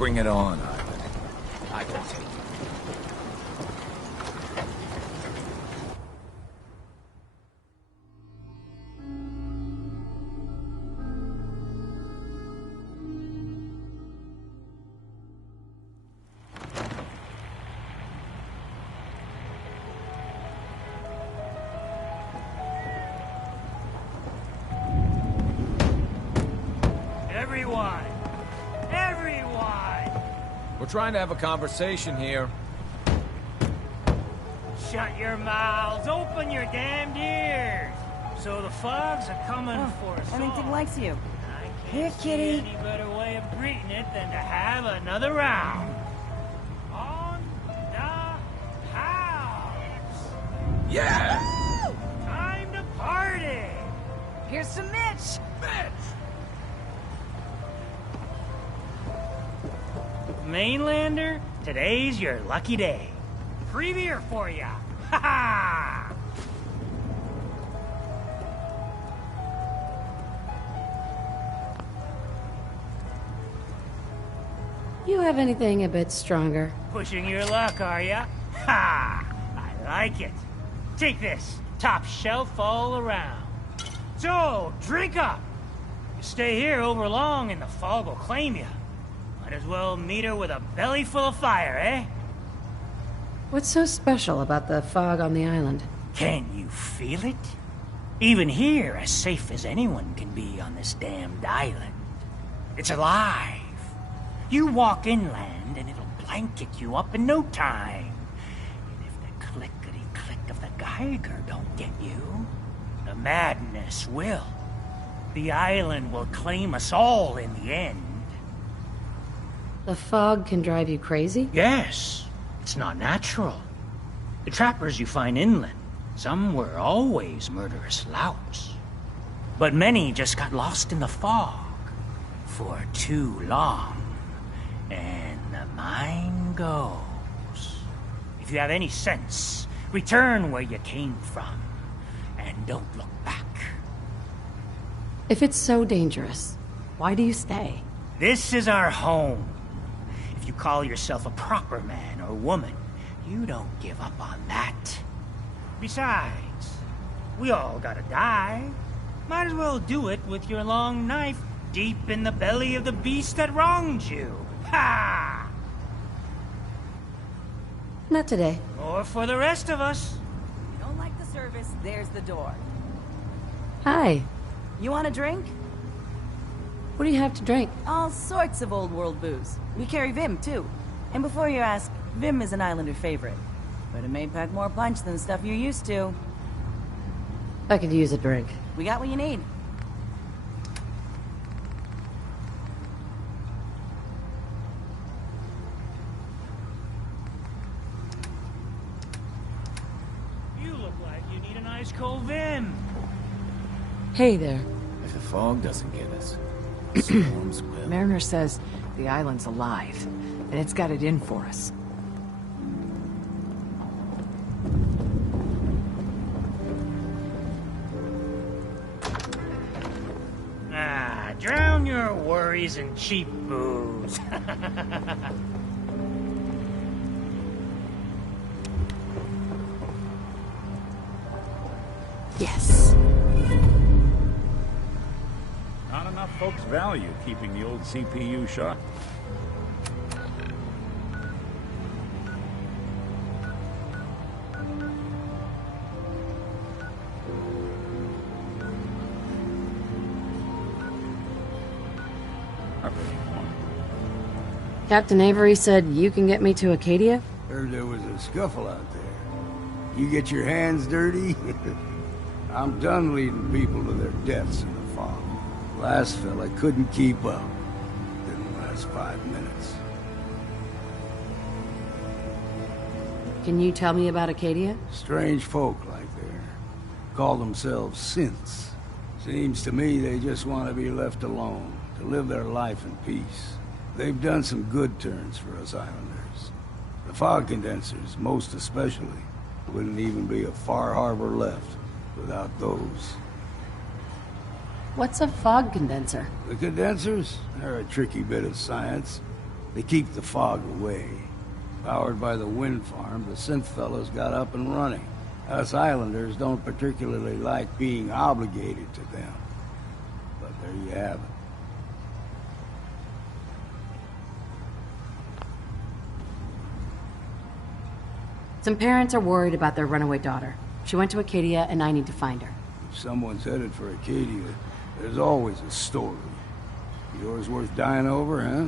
Bring it on, Ivan. I can take it. We're trying to have a conversation here. Shut your mouths, open your damned ears. So the fogs are coming for us Remington all. likes you. I Here, can't see kitty. any better way of greeting it than to have another round. On the house. Yeah! Woo! Time to party. Here's some Mitch. Mainlander, today's your lucky day. Free beer for ya. Ha ha! You have anything a bit stronger? Pushing your luck, are ya? Ha! I like it. Take this. Top shelf all around. So, drink up. You stay here over long and the fog will claim you. Might as well meet her with a belly full of fire, eh? What's so special about the fog on the island? Can you feel it? Even here, as safe as anyone can be on this damned island. It's alive. You walk inland and it'll blanket you up in no time. And if the clickety-click of the Geiger don't get you, the madness will. The island will claim us all in the end. The fog can drive you crazy? Yes, it's not natural. The trappers you find inland, some were always murderous louts. But many just got lost in the fog for too long. And the mind goes. If you have any sense, return where you came from. And don't look back. If it's so dangerous, why do you stay? This is our home. If you call yourself a proper man or woman, you don't give up on that. Besides, we all gotta die. Might as well do it with your long knife deep in the belly of the beast that wronged you. Ha! Not today. Or for the rest of us. You don't like the service, there's the door. Hi. You want a drink? What do you have to drink? All sorts of old world booze. We carry Vim, too. And before you ask, Vim is an Islander favorite. But it may pack more punch than the stuff you're used to. I could use a drink. We got what you need. You look like you need an ice cold Vim. Hey there. If the fog doesn't get us, storms will. Mariner says the island's alive, and it's got it in for us. Ah, drown your worries in cheap booze. Yes. Not enough folks value keeping the old CPU shut. Not really one. Captain Avery said you can get me to Acadia? Heard there was a scuffle out there. You get your hands dirty? I'm done leading people to their deaths in the fog. Last fella couldn't keep up. Didn't last 5 minutes. Can you tell me about Acadia? Strange folk like there. Call themselves synths. Seems to me they just want to be left alone, to live their life in peace. They've done some good turns for us islanders. The fog condensers, most especially, wouldn't even be a Far Harbor left without those. What's a fog condenser? The condensers? They're a tricky bit of science. They keep the fog away. Powered by the wind farm, the synth fellows got up and running. Us islanders don't particularly like being obligated to them. But there you have it. Some parents are worried about their runaway daughter. She went to Acadia, and I need to find her. If someone's headed for Acadia, there's always a story. Yours worth dying over, huh?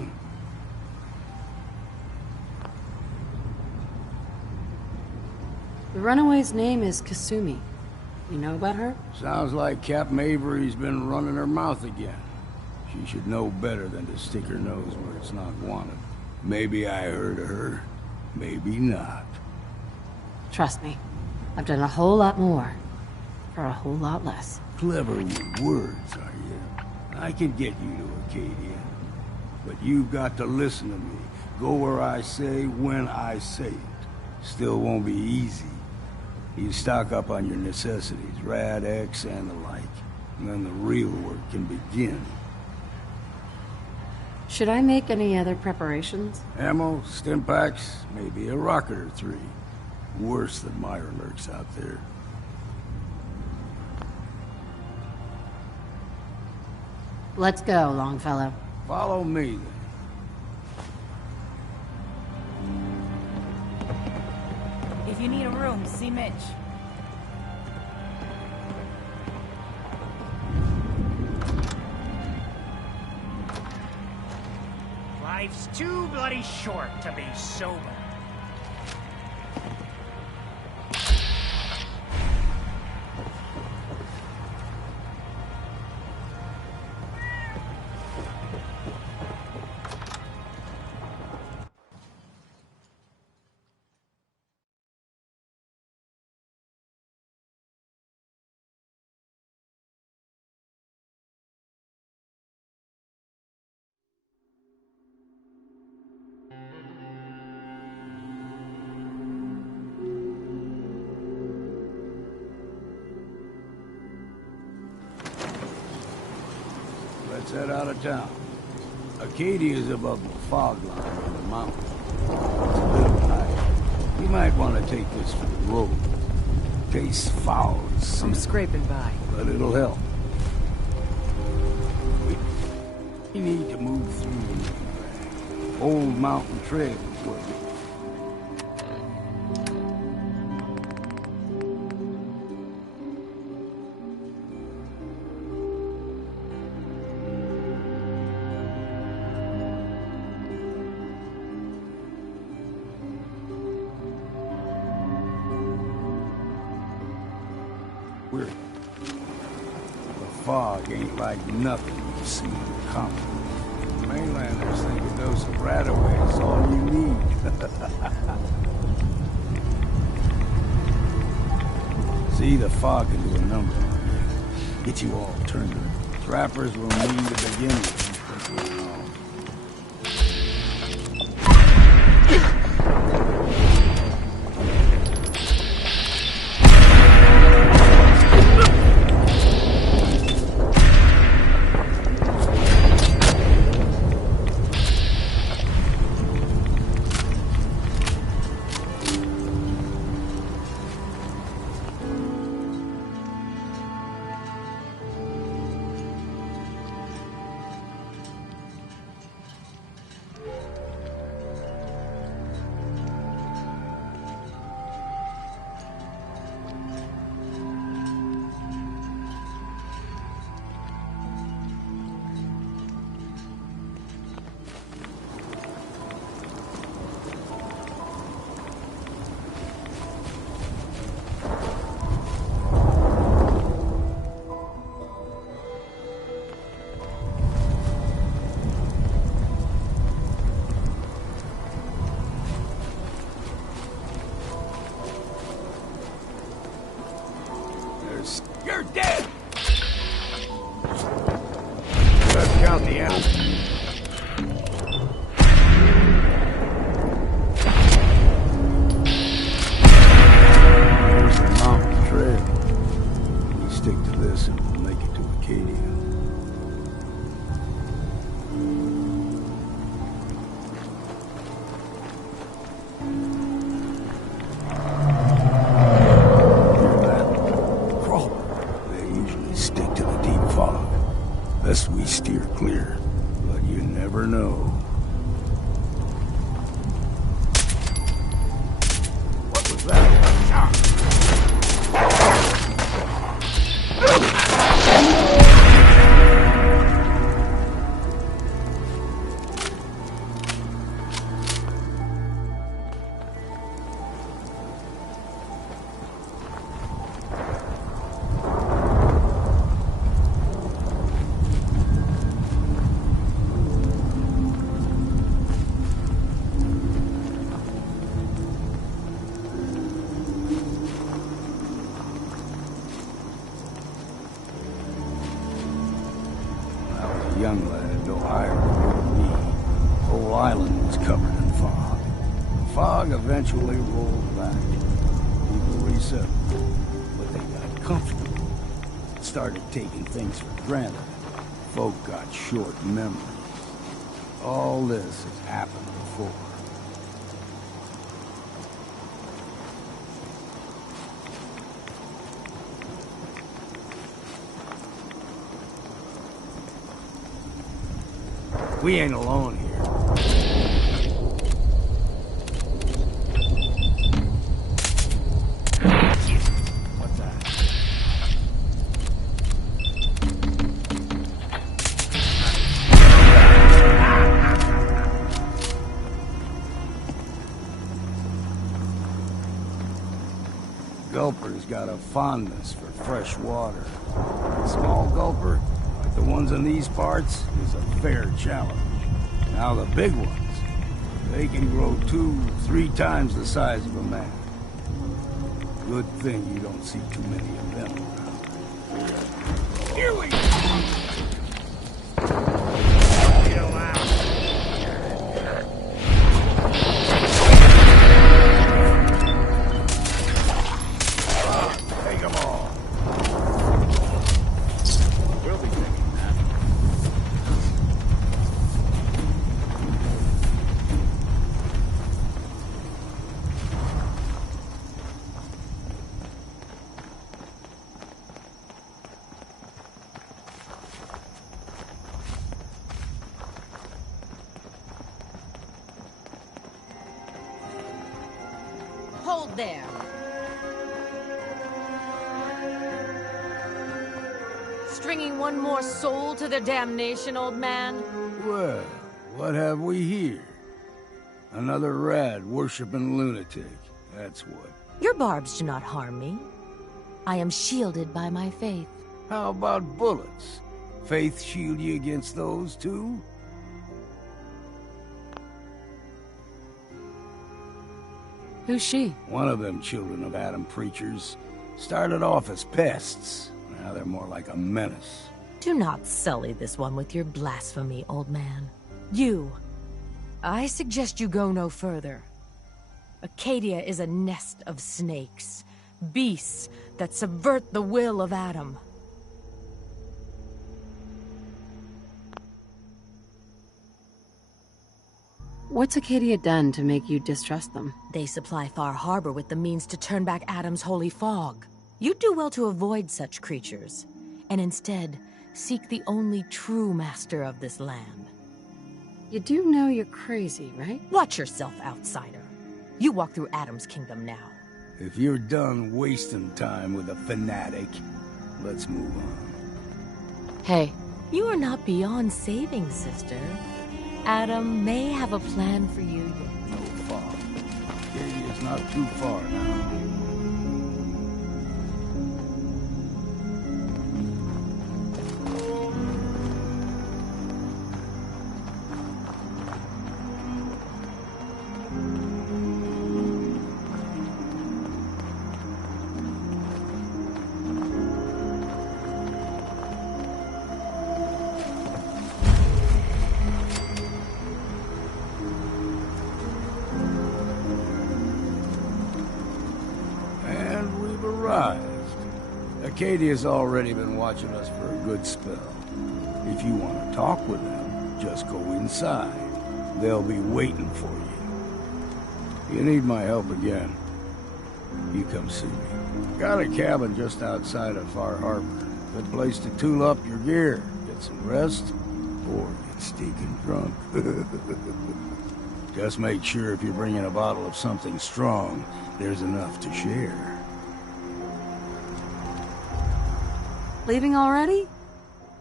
The runaway's name is Kasumi. You know about her? Sounds like Captain Avery's been running her mouth again. She should know better than to stick her nose where it's not wanted. Maybe I heard of her, maybe not. Trust me, I've done a whole lot more for a whole lot less. Clever with words, are you? I can get you to Acadia. But you've got to listen to me. Go where I say, when I say it. Still won't be easy. You stock up on your necessities, Rad-X and the like. And then the real work can begin. Should I make any other preparations? Ammo, stim packs, maybe a rocket or three. Worse than Meyer lurks out there. Let's go, Longfellow. Follow me, then. If you need a room, see Mitch. Life's too bloody short to be sober. Let's head out of town. Acadia is above the fog line in the mountains. It's a little high. You might want to take this for the road. Tastes foul as sin, I'm scraping by. but it'll help. We need to move through the old mountain trail is what we... We're... The fog ain't like nothing you see in the common. Mainlanders think a dose of Radaway is all you need. See, the fog can do a number on you. Get you all turned up. Trappers will mean to begin with. never know. What was that? Young lad, no higher than me. The whole island was covered in fog. The fog eventually rolled back. People resettled, but they got comfortable. Started taking things for granted. Folk got short memories. All this has happened before. We ain't alone here. What's that? Gulper's got a fondness for fresh water. A small gulper, like the ones in these parts, is a fair challenge. Now the big ones, they can grow 2-3 times the size of a man. Good thing you don't see too many of them around. Here we go! Take them all. We'll be taking that. Hold there. Stringing one more soul to their damnation, old man? Well, what have we here? Another rad worshipping lunatic, that's what. Your barbs do not harm me. I am shielded by my faith. How about bullets? Faith shield you against those too? Who's she? One of them children of Adam preachers. Started off as pests. Now they're more like a menace. Do not sully this one with your blasphemy, old man. You. I suggest you go no further. Acadia is a nest of snakes. Beasts that subvert the will of Adam. What's Acadia done to make you distrust them? They supply Far Harbor with the means to turn back Adam's holy fog. You'd do well to avoid such creatures, and instead seek the only true master of this land. You do know you're crazy, right? Watch yourself, outsider. You walk through Adam's kingdom now. If you're done wasting time with a fanatic, let's move on. Hey. You are not beyond saving, sister. Adam may have a plan for you yet. No fog. Acadia's not too far now. Acadia's already been watching us for a good spell. If you want to talk with them, just go inside. They'll be waiting for you. You need my help again, you come see me. Got a cabin just outside of Far Harbor. Good place to tool up your gear, get some rest, or get stinking drunk. Just make sure if you're bringing a bottle of something strong, there's enough to share. Leaving already?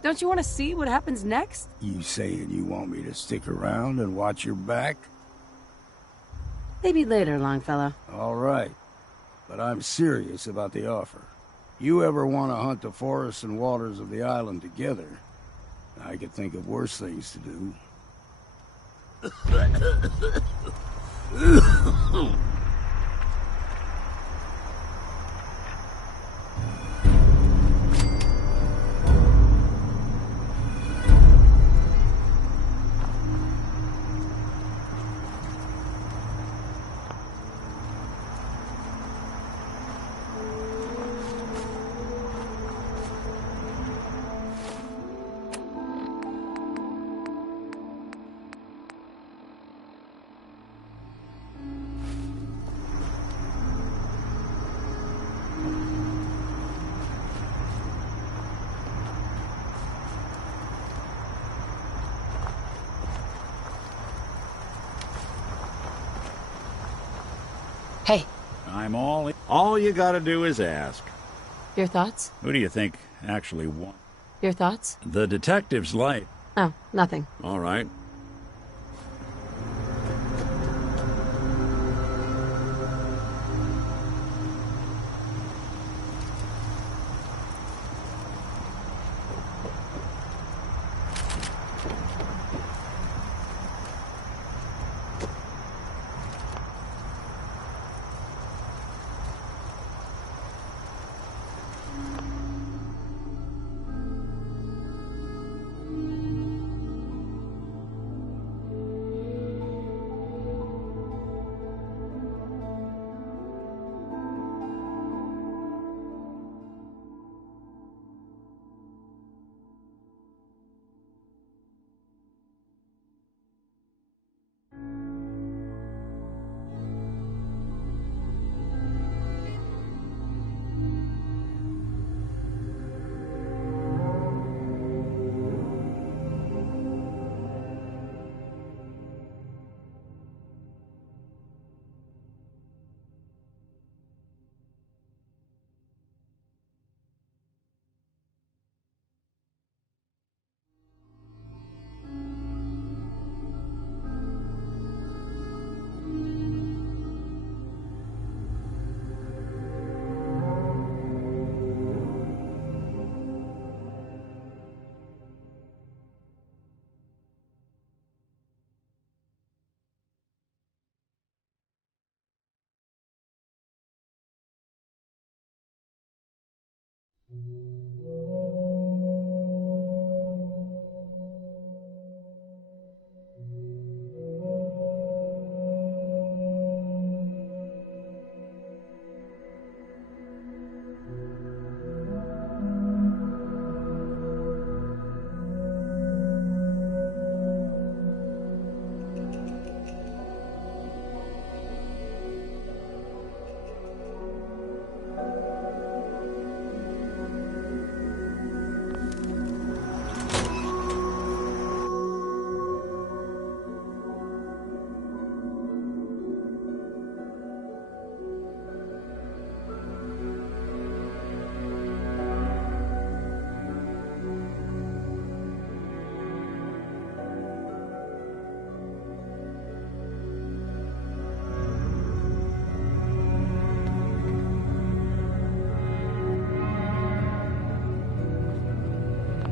Don't you want to see what happens next? You saying you want me to stick around and watch your back? Maybe later, Longfellow. All right. But I'm serious about the offer. You ever want to hunt the forests and waters of the island together, I could think of worse things to do. Hey, I'm all in. All you gotta do is ask. your thoughts? Who do you think actually won? Your thoughts? The detective's light. Oh, nothing. All right.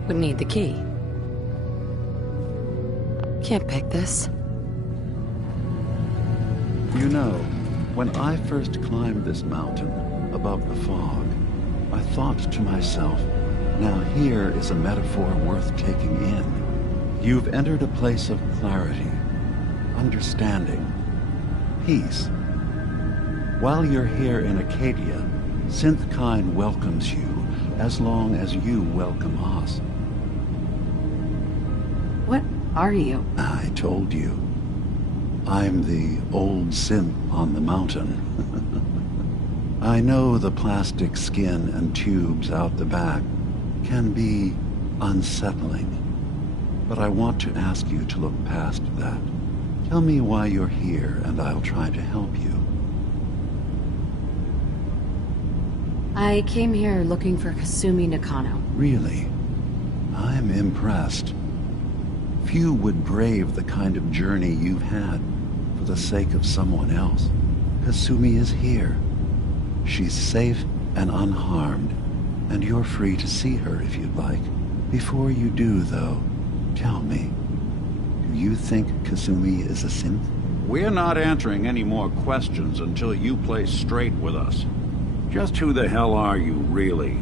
Would need the key. Can't pick this. You know, when I first climbed this mountain above the fog, I thought to myself, now here is a metaphor worth taking in. You've entered a place of clarity, understanding, peace. While you're here in Acadia, Synthkind welcomes you as long as you welcome us. What are you? I told you. I'm the old synth on the mountain. I know the plastic skin and tubes out the back can be unsettling. But I want to ask you to look past that. Tell me why you're here, and I'll try to help you. I came here looking for Kasumi Nakano. Really? I'm impressed. Few would brave the kind of journey you've had for the sake of someone else. Kasumi is here. She's safe and unharmed, and you're free to see her if you'd like. Before you do, though, tell me, do you think Kasumi is a synth? We're not answering any more questions until you play straight with us. Just who the hell are you, really?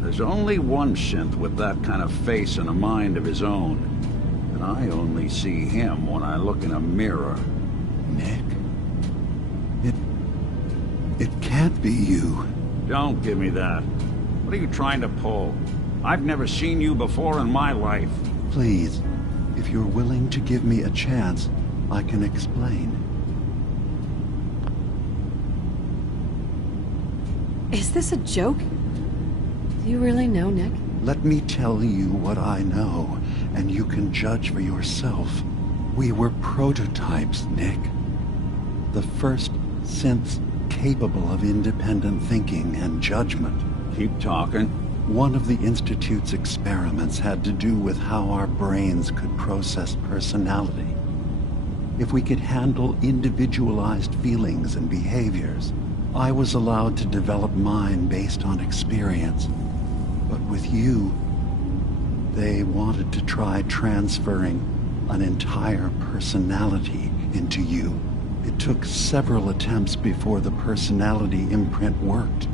There's only one synth with that kind of face and a mind of his own. And I only see him when I look in a mirror. Nick? It can't be you. Don't give me that. What are you trying to pull? I've never seen you before in my life. Please, if you're willing to give me a chance, I can explain. Is this a joke? Do you really know, Nick? Let me tell you what I know, and you can judge for yourself. We were prototypes, Nick. The first synths capable of independent thinking and judgment. Keep talking. One of the Institute's experiments had to do with how our brains could process personality. If we could handle individualized feelings and behaviors, I was allowed to develop mine based on experience. But with you, they wanted to try transferring an entire personality into you. It took several attempts before the personality imprint worked.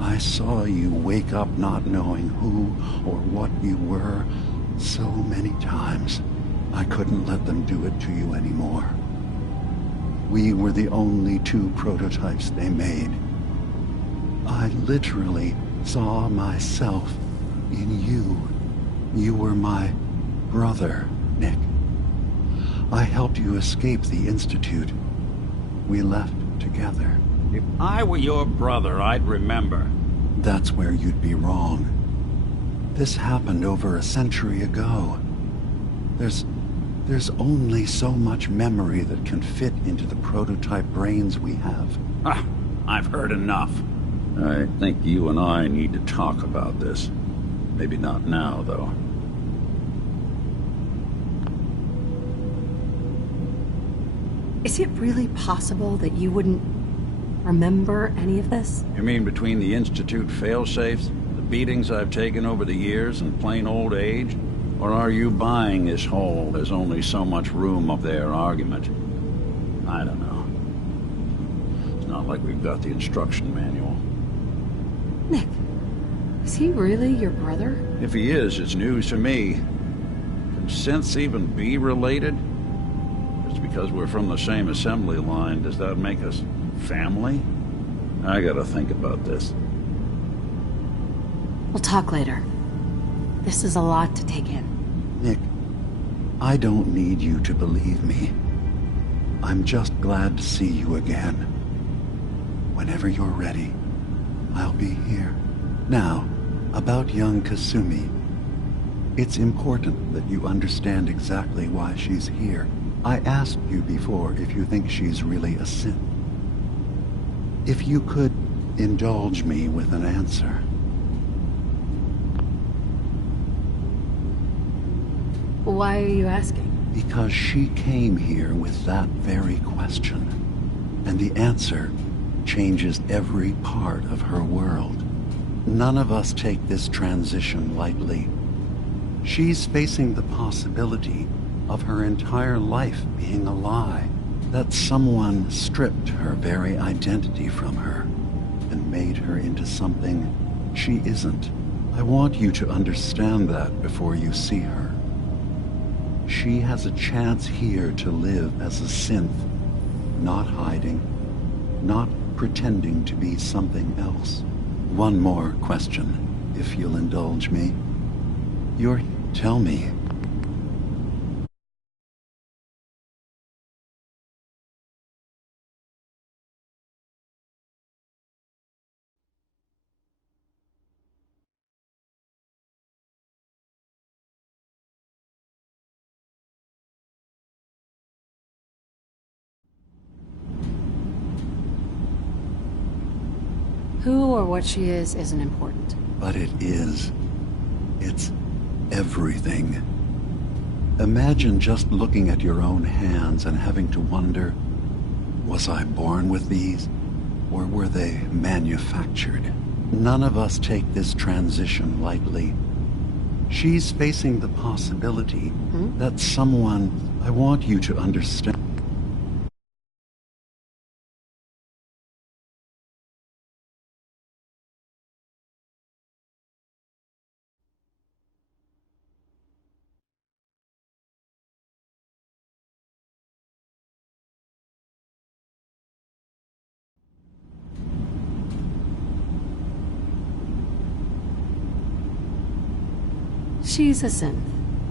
I saw you wake up not knowing who or what you were so many times. I couldn't let them do it to you anymore. We were the only two prototypes they made. I literally saw myself in you. You were my brother, Nick. I helped you escape the Institute. We left together. If I were your brother, I'd remember. That's where you'd be wrong. This happened over a century ago. There's only so much memory that can fit into the prototype brains we have. Ah, I've heard enough. I think you and I need to talk about this. Maybe not now, though. Is it really possible that you wouldn't remember any of this? You mean between the Institute failsafes, the beatings I've taken over the years, and plain old age? Or are you buying this whole "there's only so much room up there" argument? I don't know. It's not like we've got the instruction manual. Nick, is he really your brother? If he is, it's news to me. Can synths even be related? Just because we're from the same assembly line, does that make us family? I gotta think about this. We'll talk later. This is a lot to take in. Nick, I don't need you to believe me. I'm just glad to see you again. Whenever you're ready, I'll be here. Now, about young Kasumi. It's important that you understand exactly why she's here. I asked you before if you think she's really a synth. If you could indulge me with an answer. Why are you asking? Because she came here with that very question. And the answer changes every part of her world. None of us take this transition lightly. She's facing the possibility of her entire life being a lie. That someone stripped her very identity from her and made her into something she isn't. I want you to understand that before you see her. She has a chance here to live as a synth, not hiding, not pretending to be something else. One more question, if you'll indulge me. Tell me, Who or what she is isn't important. But it is. It's everything. Imagine just looking at your own hands and having to wonder, was I born with these? Or were they manufactured? None of us take this transition lightly. She's facing the possibility that someone, I want you to understand. She's a synth.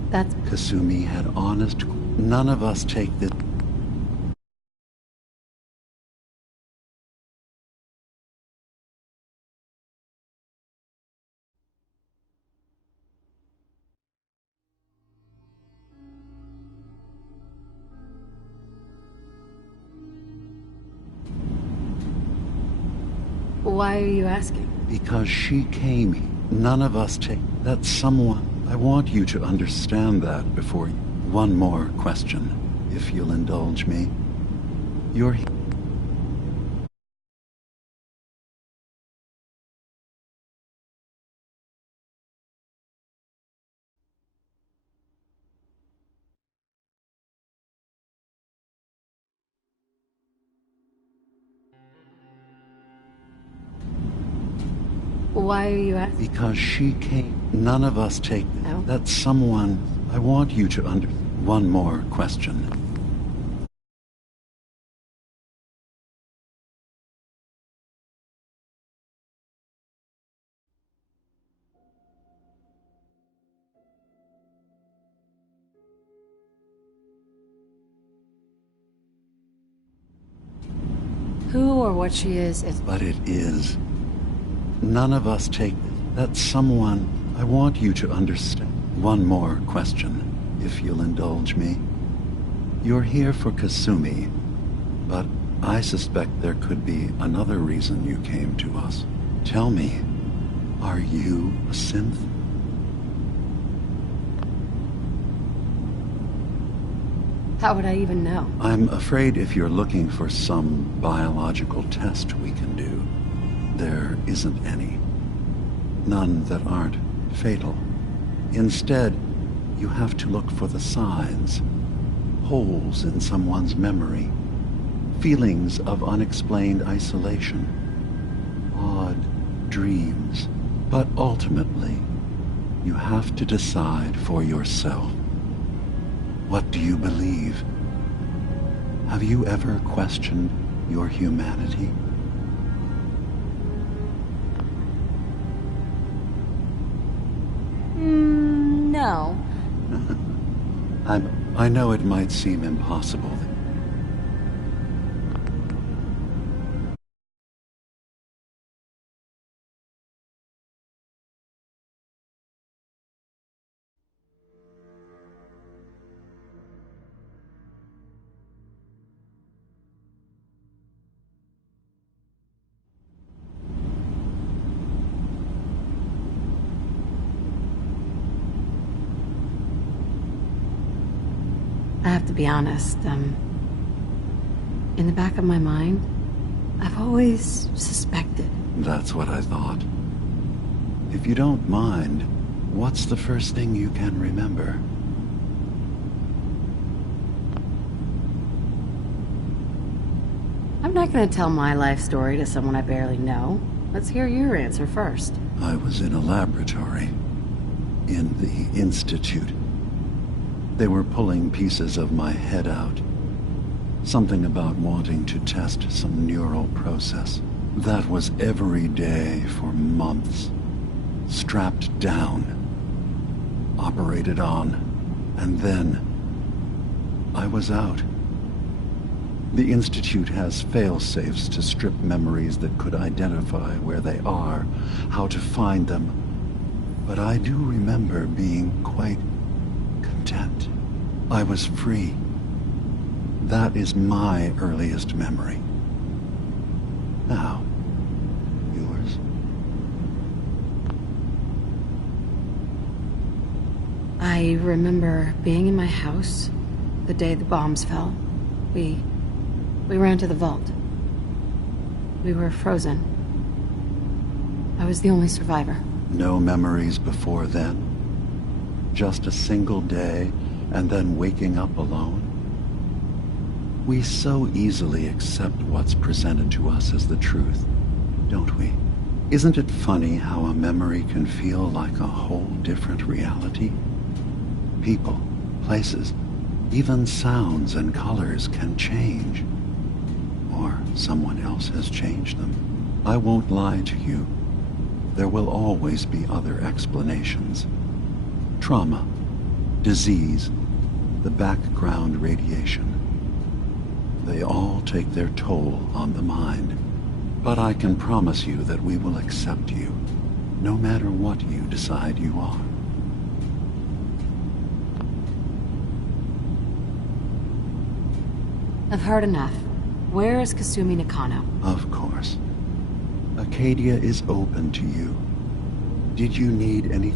That's... Kasumi had honest... None of us take this... Why are you asking? Because she came here. None of us take... That someone... I want you to understand that before you... One more question, if you'll indulge me. You're here. Why are you asking? Because she came. None of us take... No. That someone... I want you to under... One more question. Who or what she is... But it is. None of us take... That someone... I want you to understand. One more question, if you'll indulge me. You're here for Kasumi, but I suspect there could be another reason you came to us. Tell me, are you a synth? How would I even know? I'm afraid if you're looking for some biological test we can do, there isn't any. None that aren't fatal. Instead, you have to look for the signs, holes in someone's memory, feelings of unexplained isolation, odd dreams. But ultimately, you have to decide for yourself. What do you believe? Have you ever questioned your humanity? No. I know it might seem impossible. I have to be honest, in the back of my mind, I've always suspected. That's what I thought. If you don't mind, what's the first thing you can remember? I'm not gonna tell my life story to someone I barely know. Let's hear your answer first. I was in a laboratory. In the Institute. They were pulling pieces of my head out. Something about wanting to test some neural process. That was every day for months. Strapped down. Operated on. And then... I was out. The Institute has fail-safes to strip memories that could identify where they are, how to find them. But I do remember being quite content. I was free. That is my earliest memory. Now, yours? I remember being in my house the day the bombs fell. We ran to the vault. We were frozen. I was the only survivor. No memories before then? Just a single day, and then waking up alone? We so easily accept what's presented to us as the truth, don't we? Isn't it funny how a memory can feel like a whole different reality? People, places, even sounds and colors can change. Or someone else has changed them. I won't lie to you. There will always be other explanations. Trauma, disease, the background radiation. They all take their toll on the mind. But I can promise you that we will accept you, no matter what you decide you are. I've heard enough. Where is Kasumi Nakano? Of course. Acadia is open to you. Did you need any...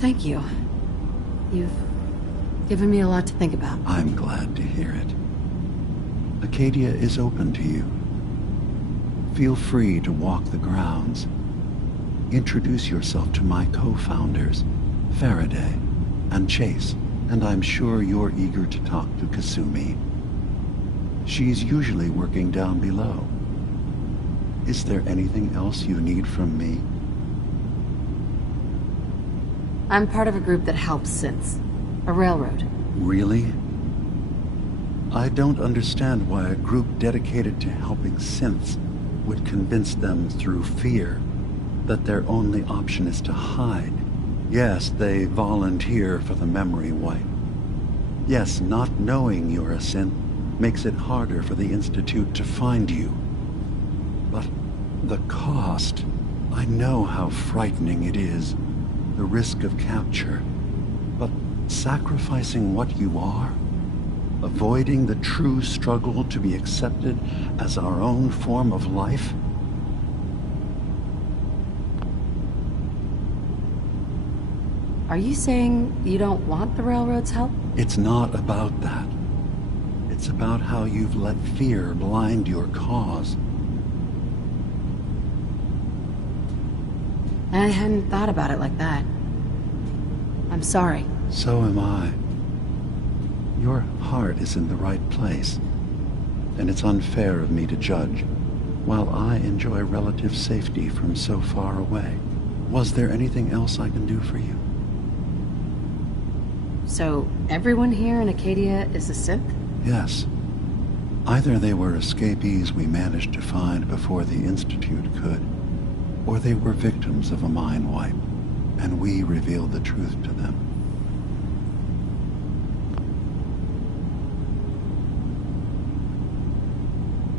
Thank you. You've given me a lot to think about. I'm glad to hear it. Acadia is open to you. Feel free to walk the grounds. Introduce yourself to my co-founders, Faraday and Chase, and I'm sure you're eager to talk to Kasumi. She's usually working down below. Is there anything else you need from me? I'm part of a group that helps synths. A railroad. Really? I don't understand why a group dedicated to helping synths would convince them through fear that their only option is to hide. Yes, they volunteer for the memory wipe. Yes, not knowing you're a synth makes it harder for the Institute to find you. But the cost, I know how frightening it is. The risk of capture, but sacrificing what you are, avoiding the true struggle to be accepted as our own form of life. Are you saying you don't want the railroad's help? It's not about that. It's about how you've let fear blind your cause. I hadn't thought about it like that. I'm sorry. So am I. Your heart is in the right place, and it's unfair of me to judge, while I enjoy relative safety from so far away. Was there anything else I can do for you? So, everyone here in Acadia is a synth? Yes. Either they were escapees we managed to find before the Institute could, or they were victims of a mind wipe, and we revealed the truth to them.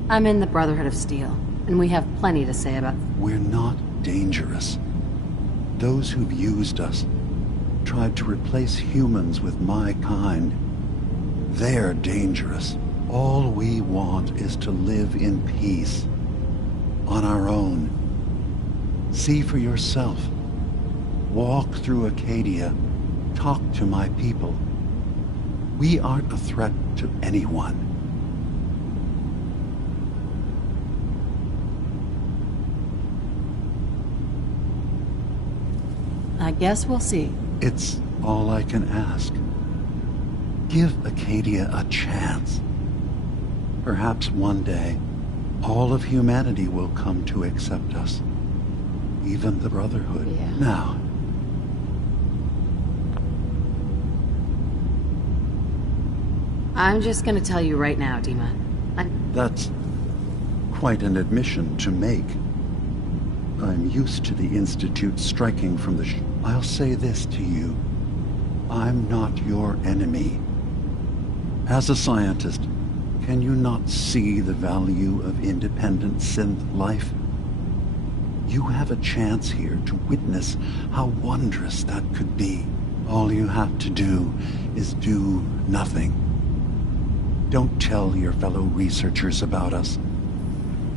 I'm in the Brotherhood of Steel, and we have plenty to say about... We're not dangerous. Those who've used us, tried to replace humans with my kind, they're dangerous. All we want is to live in peace, on our own. See for yourself. Walk through Acadia. Talk to my people. We aren't a threat to anyone. I guess we'll see. It's all I can ask. Give Acadia a chance. Perhaps one day, all of humanity will come to accept us. Even the Brotherhood. Yeah. Now, I'm just gonna tell you right now, Dima. that's quite an admission to make. I'm used to the Institute striking from the I'll say this to you. I'm not your enemy. As a scientist, Can you not see the value of independent synth life? You have a chance here to witness how wondrous that could be. All you have to do is do nothing. Don't tell your fellow researchers about us.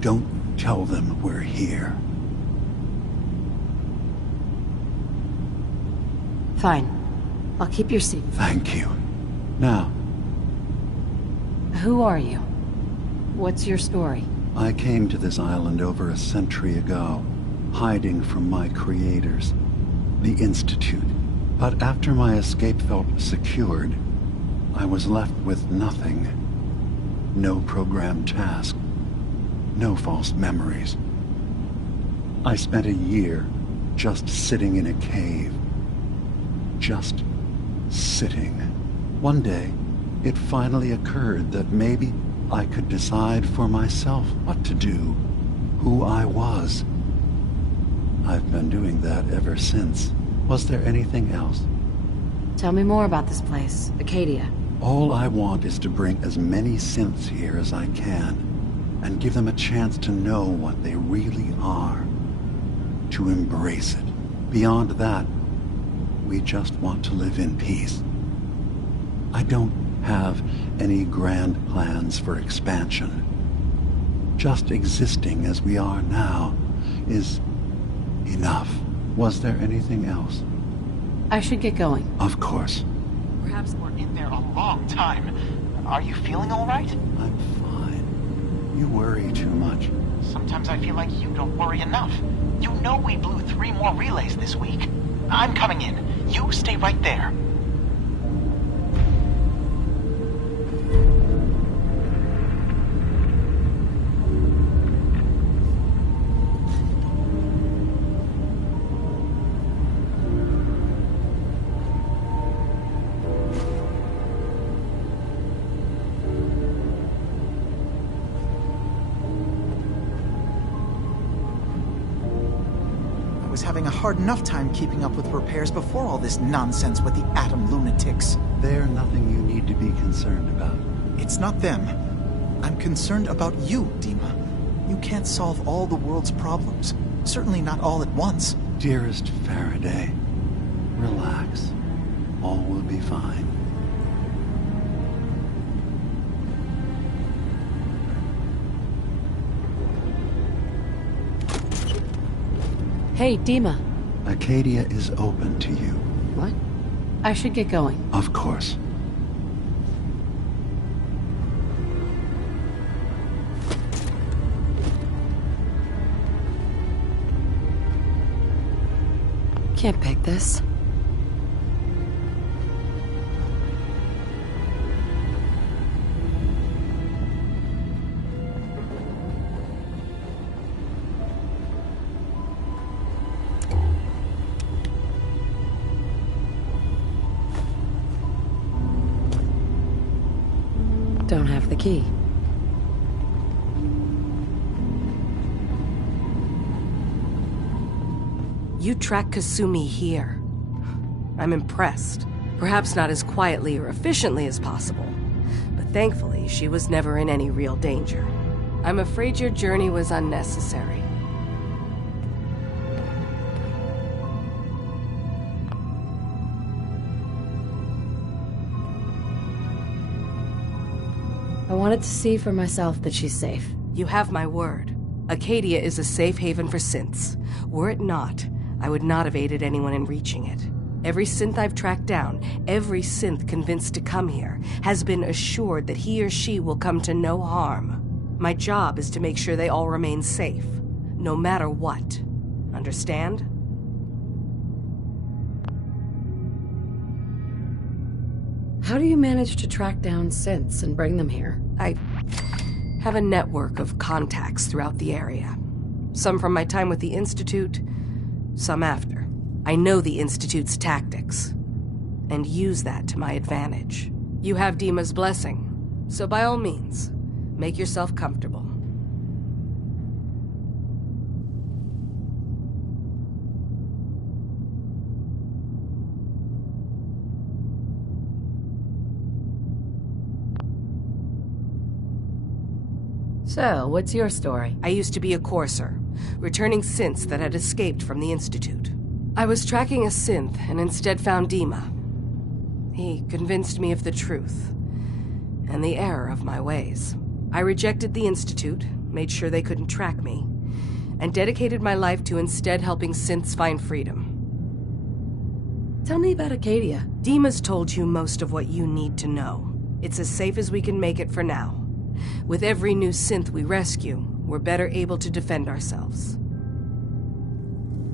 Don't tell them we're here. Fine. I'll keep your seat. Thank you. Now, Who are you? What's your story? I came to this island over a century ago, hiding from my creators, the Institute. But after my escape felt secured, I was left with nothing. No programmed task. No false memories. I spent a year just sitting in a cave. Just sitting. One day, it finally occurred that maybe I could decide for myself what to do, who I was. I've been doing that ever since. Was there anything else? Tell me more about this place, Acadia. All I want is to bring as many synths here as I can, and give them a chance to know what they really are. To embrace it. Beyond that, we just want to live in peace. I don't have any grand plans for expansion. Just existing as we are now is enough. Was there anything else? I should get going. Of course. Perhaps we're in there a long time. Are you feeling all right? I'm fine. You worry too much. Sometimes I feel like you don't worry enough. You know we blew 3 more relays this week. I'm coming in. You stay right there. Having a hard enough time keeping up with repairs before all this nonsense with the atom lunatics. They're nothing you need to be concerned about. It's not them. I'm concerned about you, Dima. You can't solve all the world's problems. Certainly not all at once. Dearest Faraday, relax. All will be fine. Hey, Dima. Acadia is open to you. What? I should get going. Of course. Can't pick this. Don't have the key. You track Kasumi here. I'm impressed. Perhaps not as quietly or efficiently as possible, but thankfully she was never in any real danger. I'm afraid your journey was unnecessary. I wanted to see for myself that she's safe. You have my word. Acadia is a safe haven for synths. Were it not, I would not have aided anyone in reaching it. Every synth I've tracked down, every synth convinced to come here, has been assured that he or she will come to no harm. My job is to make sure they all remain safe, no matter what. Understand? How do you manage to track down synths and bring them here? I have a network of contacts throughout the area. Some from my time with the Institute, some after. I know the Institute's tactics, and use that to my advantage. You have Dima's blessing, so by all means, make yourself comfortable. So, what's your story? I used to be a courser, returning synths that had escaped from the Institute. I was tracking a synth and instead found Dima. He convinced me of the truth and the error of my ways. I rejected the Institute, made sure they couldn't track me, and dedicated my life to instead helping synths find freedom. Tell me about Acadia. Dima's told you most of what you need to know. It's as safe as we can make it for now. With every new synth we rescue, we're better able to defend ourselves.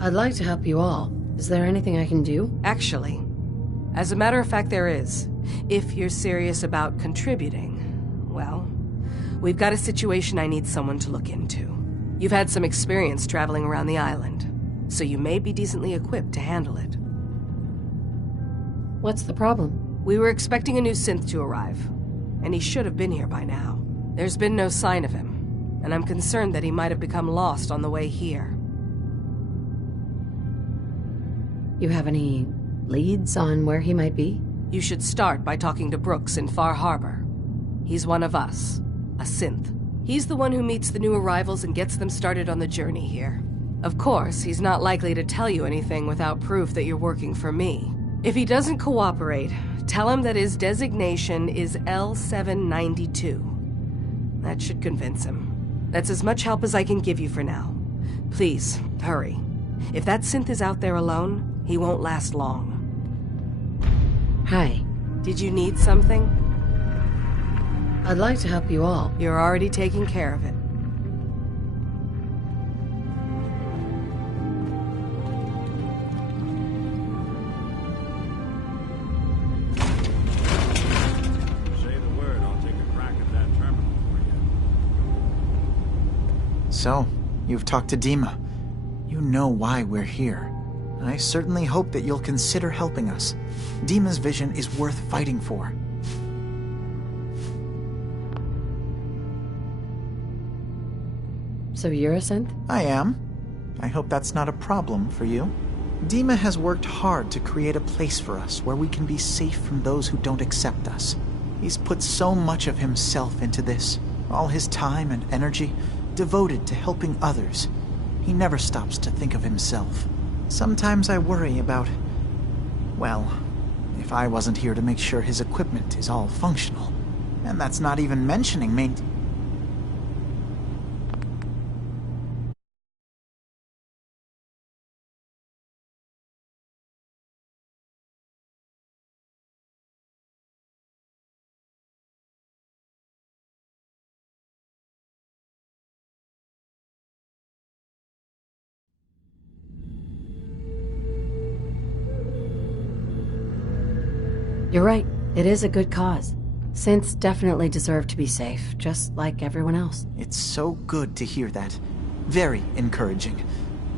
I'd like to help you all. Is there anything I can do? Actually, as a matter of fact, there is. If you're serious about contributing, well, we've got a situation I need someone to look into. You've had some experience traveling around the island, so you may be decently equipped to handle it. What's the problem? We were expecting a new synth to arrive, and he should have been here by now. There's been no sign of him, and I'm concerned that he might have become lost on the way here. You have any leads on where he might be? You should start by talking to Brooks in Far Harbor. He's one of us, a synth. He's the one who meets the new arrivals and gets them started on the journey here. Of course, he's not likely to tell you anything without proof that you're working for me. If he doesn't cooperate, tell him that his designation is L792. That should convince him. That's as much help as I can give you for now. Please, hurry. If that synth is out there alone, he won't last long. Hi. Did you need something? I'd like to help you all. You're already taking care of it. Say the word, I'll take a crack at that terminal for you. So, you've talked to Dima. You know why we're here. I certainly hope that you'll consider helping us. Dima's vision is worth fighting for. So you're a synth? I am. I hope that's not a problem for you. Dima has worked hard to create a place for us where we can be safe from those who don't accept us. He's put so much of himself into this, all his time and energy devoted to helping others. He never stops to think of himself. Sometimes I worry about, well, if I wasn't here to make sure his equipment is all functional. And that's not even mentioning You're right. It is a good cause. Synths definitely deserve to be safe, just like everyone else. It's so good to hear that. Very encouraging.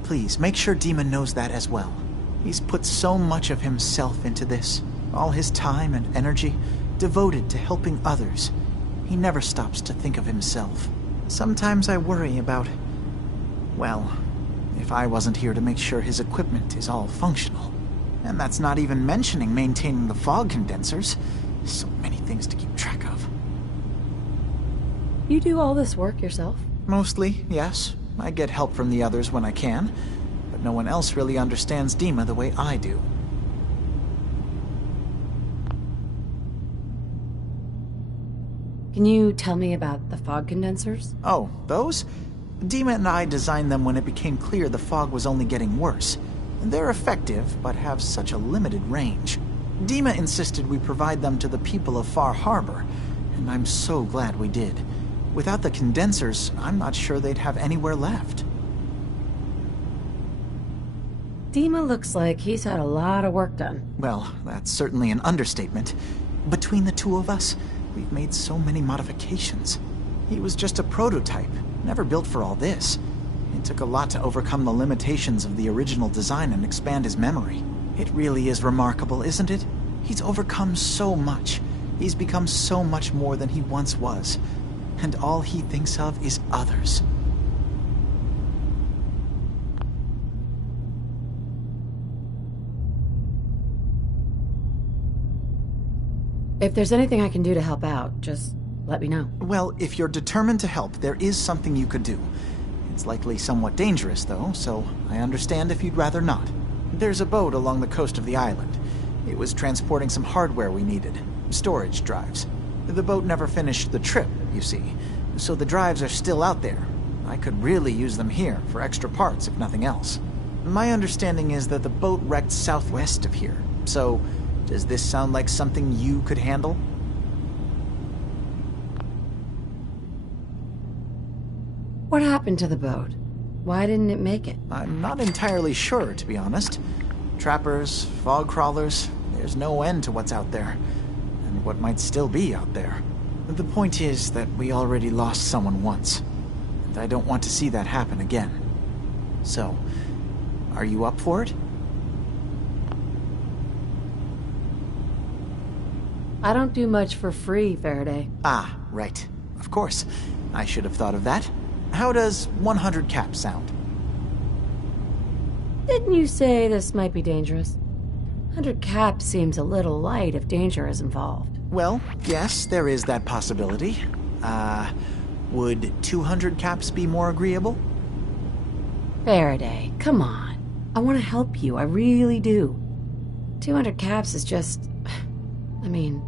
Please, make sure Dima knows that as well. He's put so much of himself into this, all his time and energy devoted to helping others. He never stops to think of himself. Sometimes I worry about, well, if I wasn't here to make sure his equipment is all functional. And that's not even mentioning maintaining the fog condensers. So many things to keep track of. You do all this work yourself? Mostly, yes. I get help from the others when I can. But no one else really understands Dima the way I do. Can you tell me about the fog condensers? Oh, those? Dima and I designed them when it became clear the fog was only getting worse. They're effective, but have such a limited range. Dima insisted we provide them to the people of Far Harbor, and I'm so glad we did. Without the condensers, I'm not sure they'd have anywhere left. Dima looks like he's had a lot of work done. Well, that's certainly an understatement. Between the two of us, we've made so many modifications. He was just a prototype, never built for all this. It took a lot to overcome the limitations of the original design and expand his memory. It really is remarkable, isn't it? He's overcome so much. He's become so much more than he once was. And all he thinks of is others. If there's anything I can do to help out, just let me know. Well, if you're determined to help, there is something you could do. It's likely somewhat dangerous, though, so I understand if you'd rather not. There's a boat along the coast of the island. It was transporting some hardware we needed. Storage drives. The boat never finished the trip, you see, so the drives are still out there. I could really use them here for extra parts, if nothing else. My understanding is that the boat wrecked southwest of here, so does this sound like something you could handle? What happened to the boat? Why didn't it make it? I'm not entirely sure, to be honest. Trappers, fog crawlers, there's no end to what's out there. And what might still be out there. The point is that we already lost someone once. And I don't want to see that happen again. So, are you up for it? I don't do much for free, Faraday. Ah, right. Of course. I should have thought of that. How does 100 caps sound? Didn't you say this might be dangerous? 100 caps seems a little light if danger is involved. Well, yes, there is that possibility. Would 200 caps be more agreeable? Faraday, come on. I want to help you, I really do. 200 caps is just... I mean,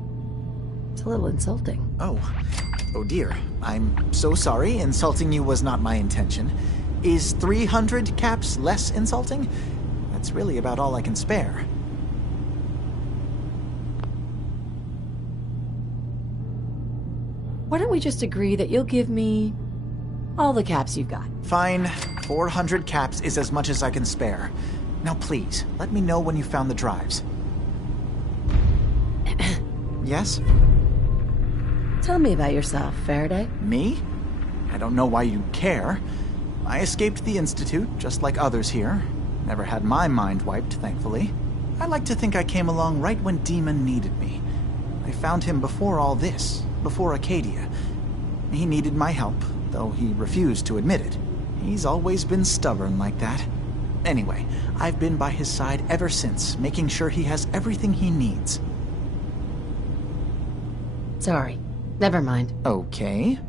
it's a little insulting. Oh dear. I'm so sorry. Insulting you was not my intention. Is 300 caps less insulting? That's really about all I can spare. Why don't we just agree that you'll give me all the caps you've got? Fine. 400 caps is as much as I can spare. Now please, let me know when you found the drives. Yes? Tell me about yourself, Faraday. Me? I don't know why you'd care. I escaped the Institute, just like others here. Never had my mind wiped, thankfully. I like to think I came along right when Demon needed me. I found him before all this, before Acadia. He needed my help, though he refused to admit it. He's always been stubborn like that. Anyway, I've been by his side ever since, making sure he has everything he needs. Sorry. Never mind. Okay.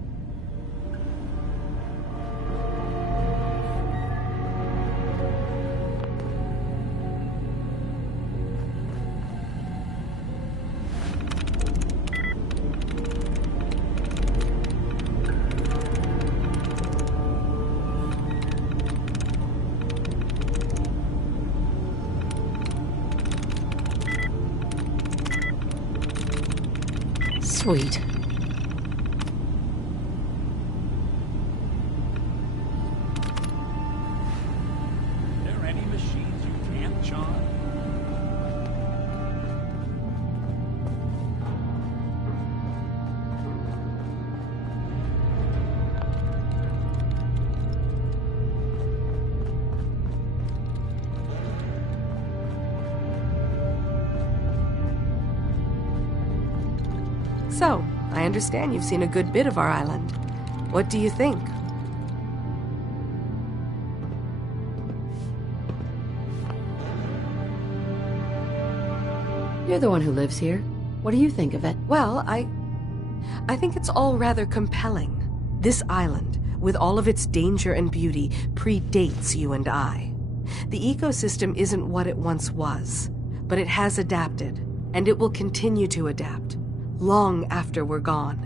Sweet. So, I understand you've seen a good bit of our island. What do you think? You're the one who lives here. What do you think of it? Well, I think it's all rather compelling. This island, with all of its danger and beauty, predates you and I. The ecosystem isn't what it once was, but it has adapted, and it will continue to adapt. Long after we're gone.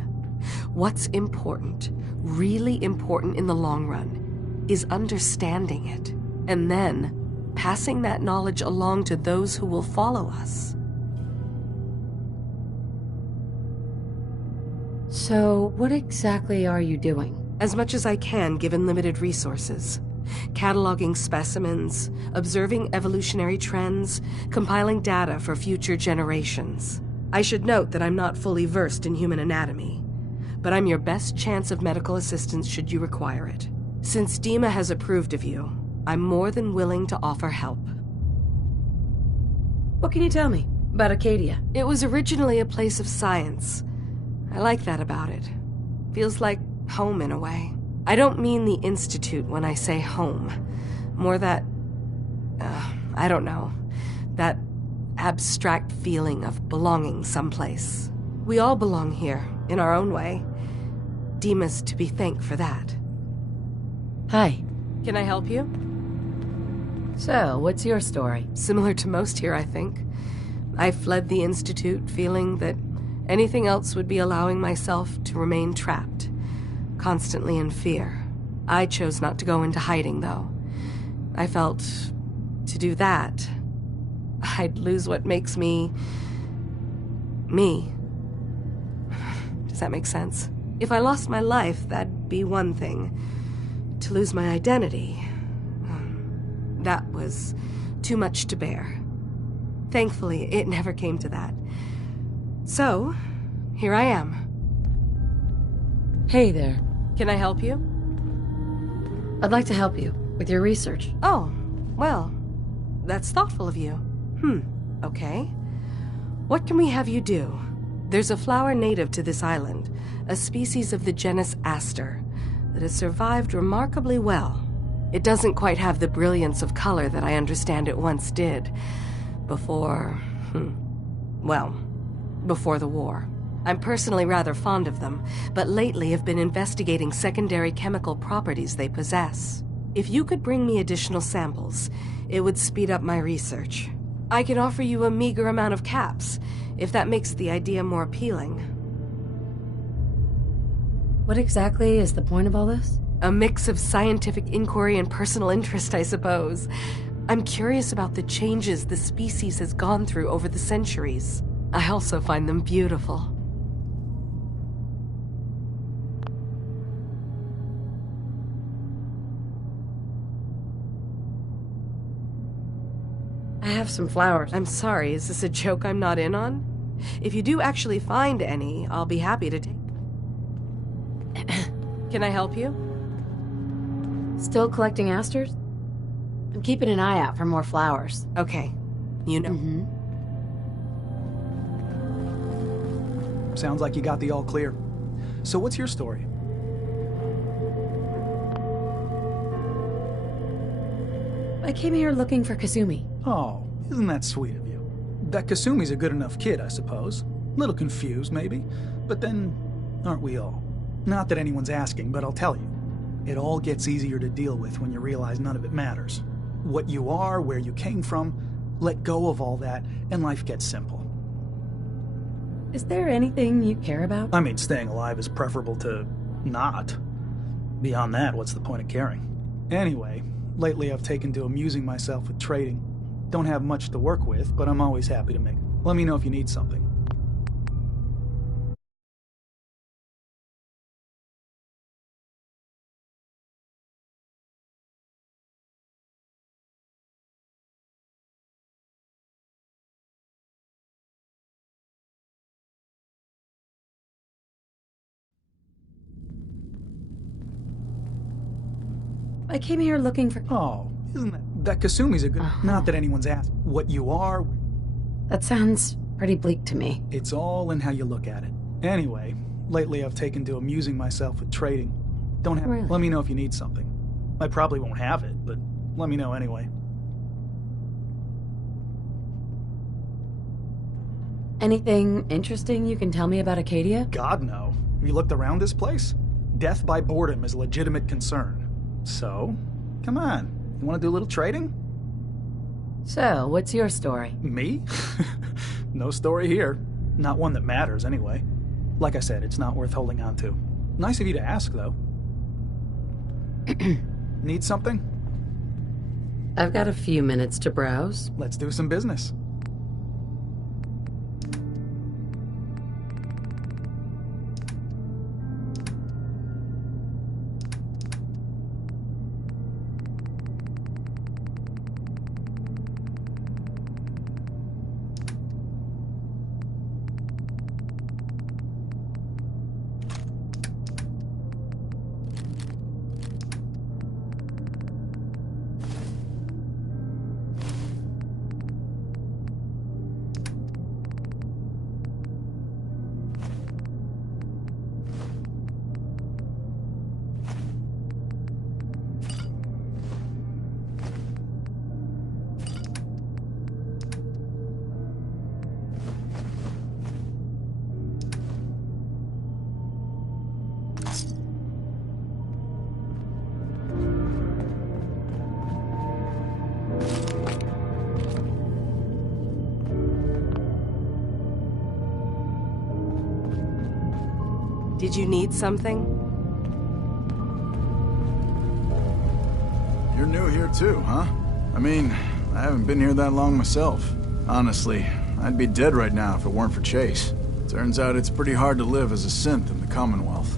What's important, really important in the long run, is understanding it, and then passing that knowledge along to those who will follow us. So, what exactly are you doing? As much as I can, given limited resources. Cataloging specimens, observing evolutionary trends, compiling data for future generations. I should note that I'm not fully versed in human anatomy, but I'm your best chance of medical assistance should you require it. Since Dima has approved of you, I'm more than willing to offer help. What can you tell me about Acadia? It was originally a place of science. I like that about it. Feels like home in a way. I don't mean the Institute when I say home. More that, I don't know, that abstract feeling of belonging someplace. We all belong here, in our own way, Demas to be thanked for that. Hi. Can I help you? So, what's your story? Similar to most here, I think. I fled the Institute feeling that anything else would be allowing myself to remain trapped, constantly in fear. I chose not to go into hiding, though. I felt to do that, I'd lose what makes me... me. Does that make sense? If I lost my life, that'd be one thing. To lose my identity, that was too much to bear. Thankfully, it never came to that. So, here I am. Hey there. Can I help you? I'd like to help you with your research. Oh, well, that's thoughtful of you. Okay. What can we have you do? There's a flower native to this island, a species of the genus Aster, that has survived remarkably well. It doesn't quite have the brilliance of color that I understand it once did. Before the war. I'm personally rather fond of them, but lately have been investigating secondary chemical properties they possess. If you could bring me additional samples, it would speed up my research. I can offer you a meager amount of caps, if that makes the idea more appealing. What exactly is the point of all this? A mix of scientific inquiry and personal interest, I suppose. I'm curious about the changes the species has gone through over the centuries. I also find them beautiful. I have some flowers. I'm sorry, is this a joke I'm not in on? If you do actually find any, I'll be happy to take... Can I help you? Still collecting asters? I'm keeping an eye out for more flowers. Okay. You know. Sounds like you got the all clear. So what's your story? I came here looking for Kasumi. Oh, isn't that sweet of you? That Kasumi's a good enough kid, I suppose. Little confused, maybe. But then, aren't we all? Not that anyone's asking, but I'll tell you. It all gets easier to deal with when you realize none of it matters. What you are, where you came from, let go of all that, and life gets simple. Is there anything you care about? I mean, staying alive is preferable to not. Beyond that, what's the point of caring? Anyway, lately I've taken to amusing myself with trading. Don't have much to work with, but I'm always happy to make. Let me know if you need something. I came here looking for... Oh, isn't that Kasumi's a good... Not that anyone's asked what you are. That sounds pretty bleak to me. It's all in how you look at it. Anyway, lately I've taken to amusing myself with trading. Don't have... Really? Let me know if you need something. I probably won't have it, but let me know anyway. Anything interesting you can tell me about Acadia? God, no. Have you looked around this place? Death by boredom is a legitimate concern. So, come on. You want to do a little trading? So, what's your story? Me? No story here. Not one that matters, anyway. Like I said, it's not worth holding on to. Nice of you to ask, though. Need something? I've got a few minutes to browse. Let's do some business. Did you need something? You're new here too, huh? I mean, I haven't been here that long myself. Honestly, I'd be dead right now if it weren't for Chase. Turns out it's pretty hard to live as a synth in the Commonwealth.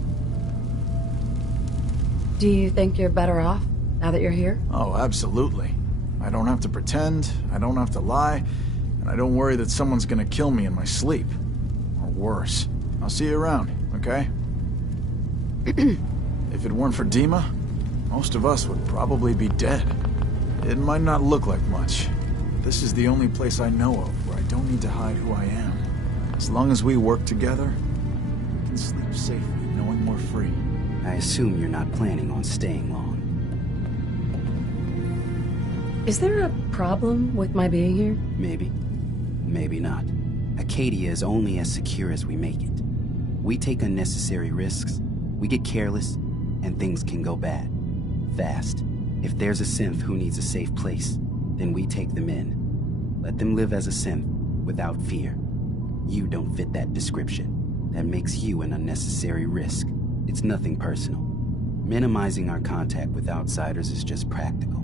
Do you think you're better off now that you're here? Oh, absolutely. I don't have to pretend, I don't have to lie, and I don't worry that someone's gonna kill me in my sleep. Or worse. I'll see you around, okay? If it weren't for Dima, most of us would probably be dead. It might not look like much. This is the only place I know of where I don't need to hide who I am. As long as we work together, we can sleep safely knowing we're free. I assume you're not planning on staying long. Is there a problem with my being here? Maybe. Maybe not. Acadia is only as secure as we make it. We take unnecessary risks, we get careless, and things can go bad. Fast. If there's a synth who needs a safe place, then we take them in. Let them live as a synth, without fear. You don't fit that description. That makes you an unnecessary risk. It's nothing personal. Minimizing our contact with outsiders is just practical.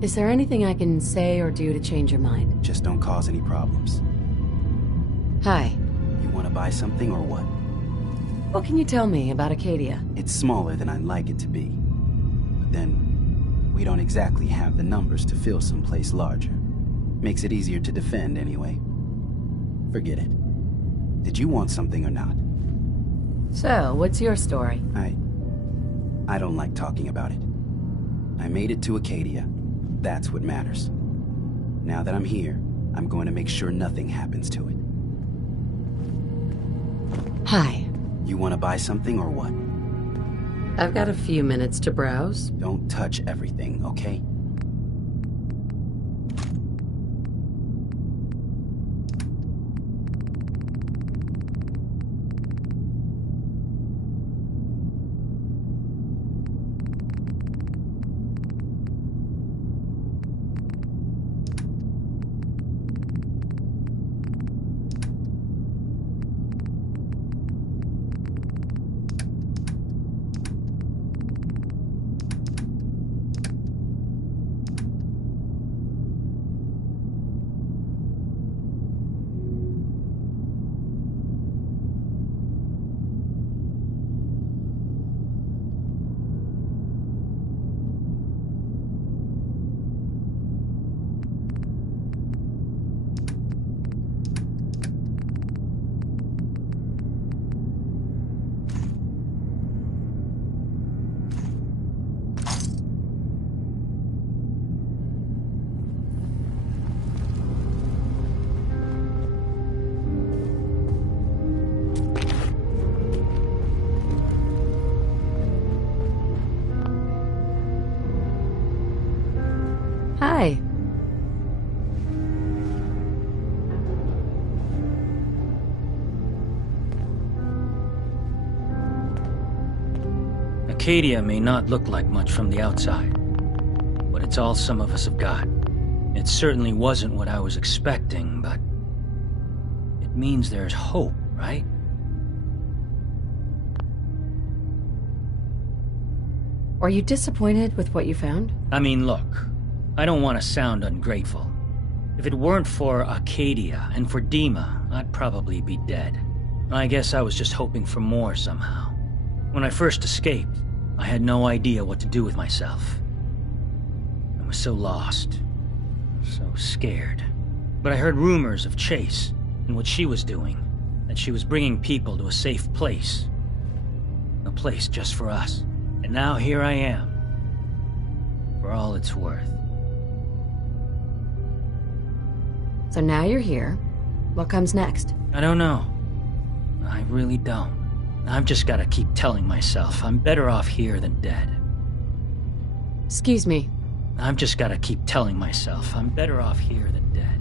Is there anything I can say or do to change your mind? Just don't cause any problems. Hi. You want to buy something or what? What can you tell me about Acadia? It's smaller than I'd like it to be. But then, we don't exactly have the numbers to fill someplace larger. Makes it easier to defend anyway. Forget it. Did you want something or not? So, what's your story? I don't like talking about it. I made it to Acadia. That's what matters. Now that I'm here, I'm going to make sure nothing happens to it. Hi. You want to buy something or what? I've got a few minutes to browse. Don't touch everything, okay? Hi. Acadia may not look like much from the outside, but it's all some of us have got. It certainly wasn't what I was expecting, but it means there's hope, right? Are you disappointed with what you found? I mean, look, I don't want to sound ungrateful. If it weren't for Acadia and for Dima, I'd probably be dead. I guess I was just hoping for more somehow. When I first escaped, I had no idea what to do with myself. I was so lost, so scared. But I heard rumors of Chase and what she was doing, that she was bringing people to a safe place. A place just for us. And now here I am, for all it's worth. So now you're here. What comes next? I don't know. I really don't. I've just got to keep telling myself I'm better off here than dead. Excuse me. I've just got to keep telling myself I'm better off here than dead.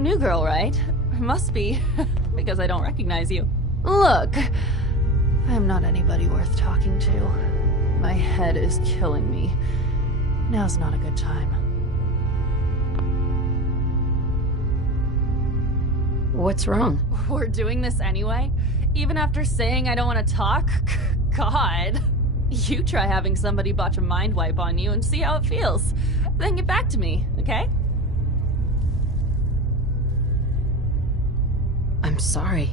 New girl, right? Must be, because I don't recognize you. Look, I'm not anybody worth talking to. My head is killing me. Now's not a good time. What's wrong? We're doing this anyway? Even after saying I don't want to talk? God. You try having somebody botch a mind wipe on you and see how it feels. Then get back to me, okay? I'm sorry.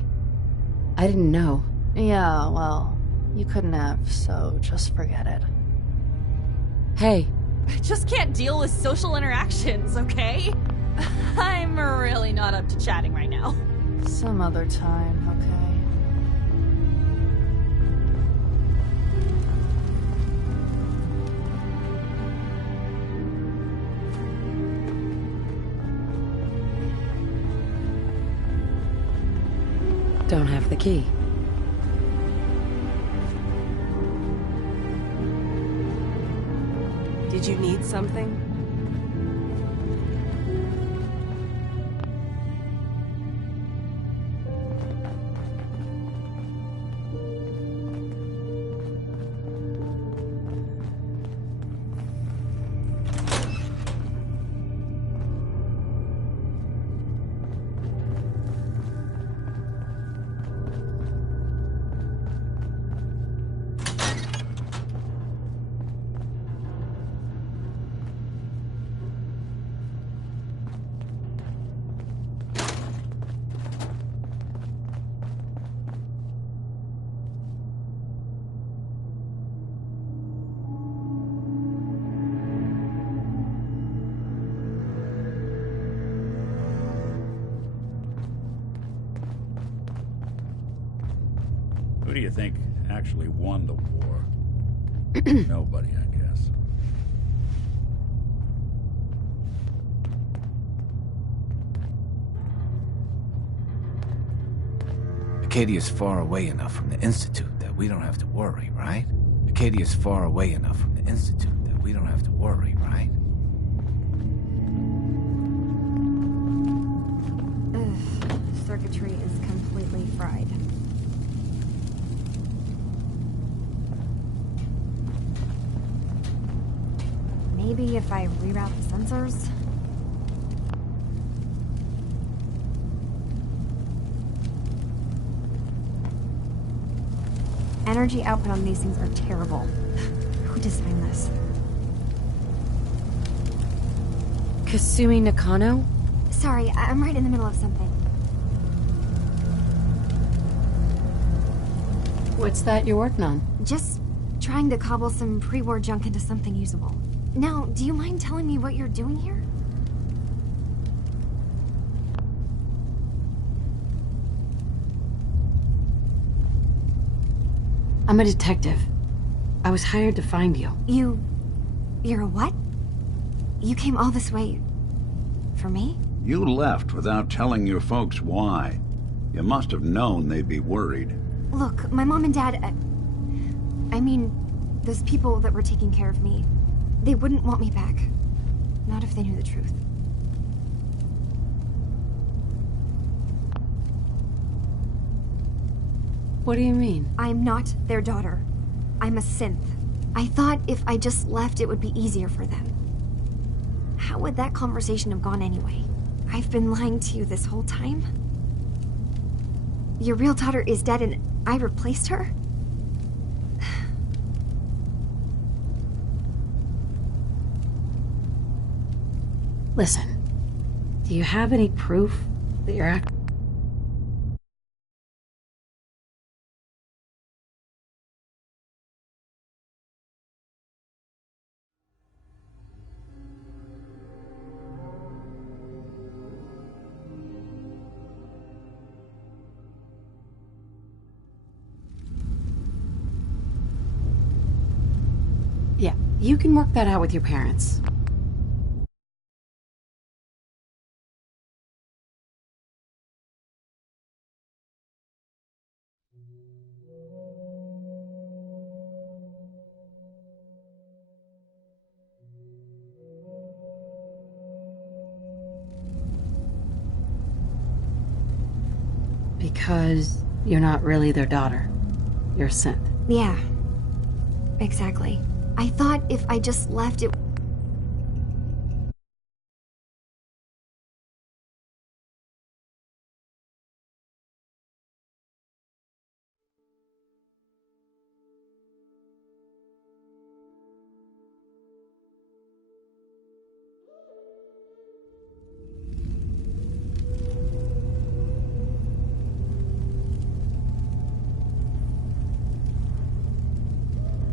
I didn't know. Yeah, well, you couldn't have, so just forget it. Hey. I just can't deal with social interactions, okay? I'm really not up to chatting right now. Some other time, okay? Don't have the key. Did you need something? Who do you think actually won the war? Nobody, I guess. Acadia's far away enough from the Institute that we don't have to worry, right? Acadia's far away enough from the Institute that we don't have to worry, right? Ugh, circuitry is completely fried. Maybe if I reroute the sensors? Energy output on these things are terrible. Who designed this? Kasumi Nakano? Sorry, I'm right in the middle of something. What's that you're working on? Just trying to cobble some pre-war junk into something usable. Now, do you mind telling me what you're doing here? I'm a detective. I was hired to find you. You're a what? You came all this way... for me? You left without telling your folks why. You must have known they'd be worried. Look, my mom and dad... I mean, those people that were taking care of me, they wouldn't want me back. Not if they knew the truth. What do you mean? I'm not their daughter. I'm a synth. I thought if I just left, it would be easier for them. How would that conversation have gone anyway? I've been lying to you this whole time? Your real daughter is dead and I replaced her? Listen, do you have any proof that you're act... Yeah, you can work that out with your parents. Because you're not really their daughter. you're a synth. Yeah. Exactly. I thought if I just left it...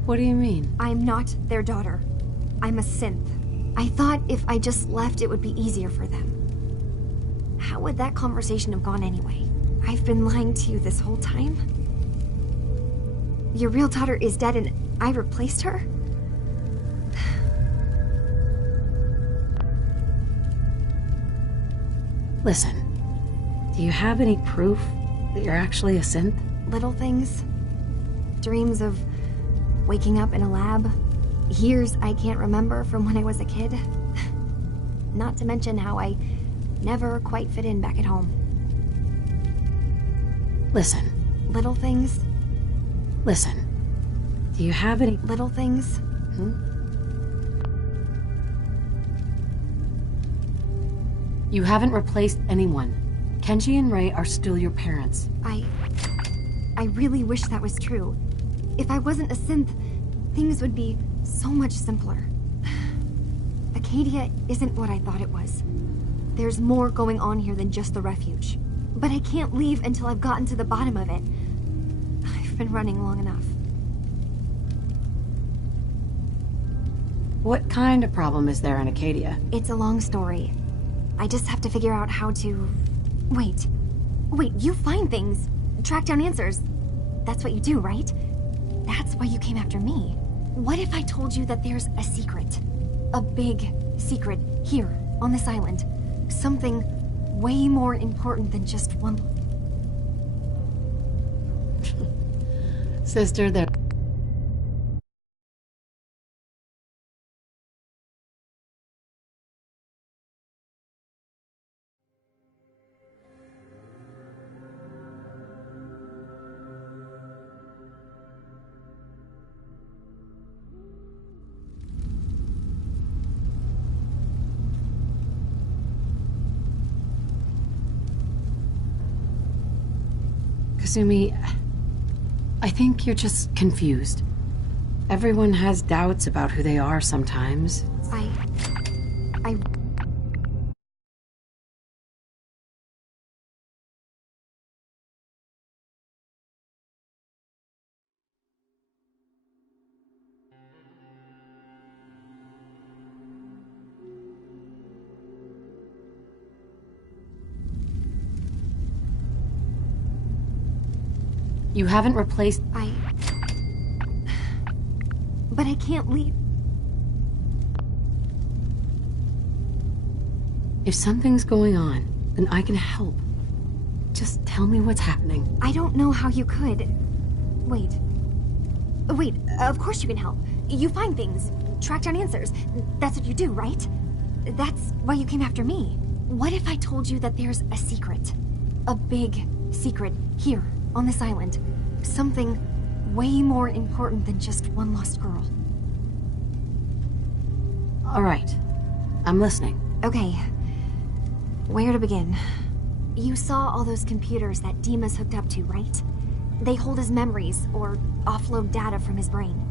What do you mean? I'm not their daughter. I'm a synth. I thought if I just left, it would be easier for them. How would that conversation have gone anyway? I've been lying to you this whole time? Your real daughter is dead and I replaced her? Listen, do you have any proof that you're actually a synth? Little things. Dreams of waking up in a lab. Years I can't remember from when I was a kid. Not to mention how I never quite fit in back at home. Listen. Little things. Listen. Do you have any... Little things. You haven't replaced anyone. Kenji and Ray are still your parents. I really wish that was true. If I wasn't a synth, things would be so much simpler. Acadia isn't what I thought it was. There's more going on here than just the refuge. But I can't leave until I've gotten to the bottom of it. I've been running long enough. What kind of problem is there in Acadia? It's a long story. I just have to figure out how to... Wait, you find things. Track down answers. That's what you do, right? That's why you came after me. What if I told you that there's a secret? A big secret here, on this island. Something way more important than just one... Sister, there... Kasumi, I think you're just confused. Everyone has doubts about who they are sometimes. You haven't replaced... But I can't leave. If something's going on, then I can help. Just tell me what's happening. I don't know how you could. Wait, of course you can help. You find things, track down answers. That's what you do, right? That's why you came after me. What if I told you that there's a secret? A big secret here, on this island. Something way more important than just one lost girl. All right. I'm listening. Okay. Where to begin? You saw all those computers that Dima's hooked up to, right? They hold his memories, or offload data from his brain.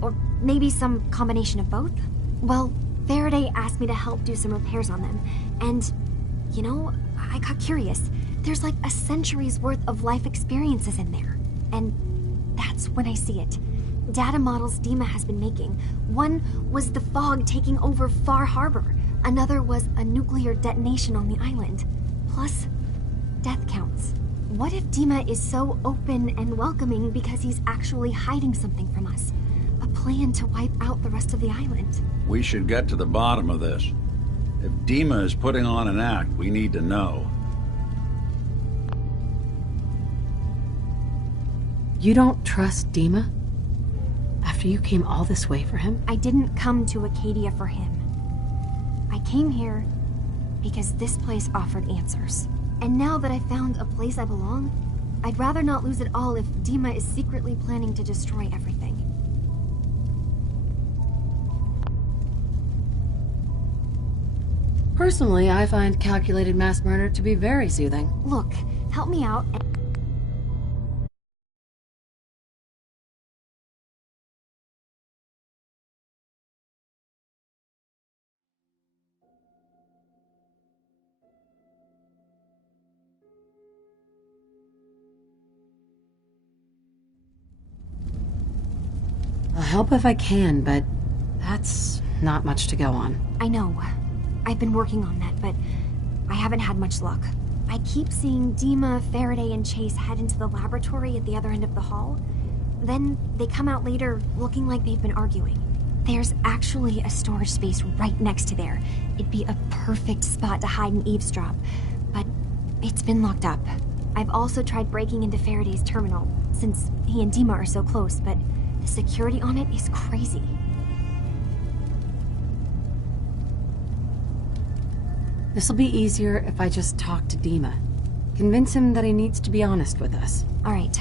Or maybe some combination of both? Well, Faraday asked me to help do some repairs on them, and, you know, I got curious. There's like a century's worth of life experiences in there. And that's when I see it. Data models Dima has been making. One was the fog taking over Far Harbor. Another was a nuclear detonation on the island. Plus, death counts. What if Dima is so open and welcoming because he's actually hiding something from us? A plan to wipe out the rest of the island. We should get to the bottom of this. If Dima is putting on an act, we need to know. You don't trust Dima? After you came all this way for him? I didn't come to Acadia for him. I came here because this place offered answers. And now that I found a place I belong, I'd rather not lose it all if Dima is secretly planning to destroy everything. Personally, I find calculated mass murder to be very soothing. Look, help me out and... I'll help if I can, but that's not much to go on. I know. I've been working on that, but I haven't had much luck. I keep seeing Dima, Faraday, and Chase head into the laboratory at the other end of the hall. Then they come out later looking like they've been arguing. There's actually a storage space right next to there. It'd be a perfect spot to hide and eavesdrop, but it's been locked up. I've also tried breaking into Faraday's terminal, since he and Dima are so close, but the security on it is crazy. This'll be easier if I just talk to Dima. Convince him that he needs to be honest with us. All right.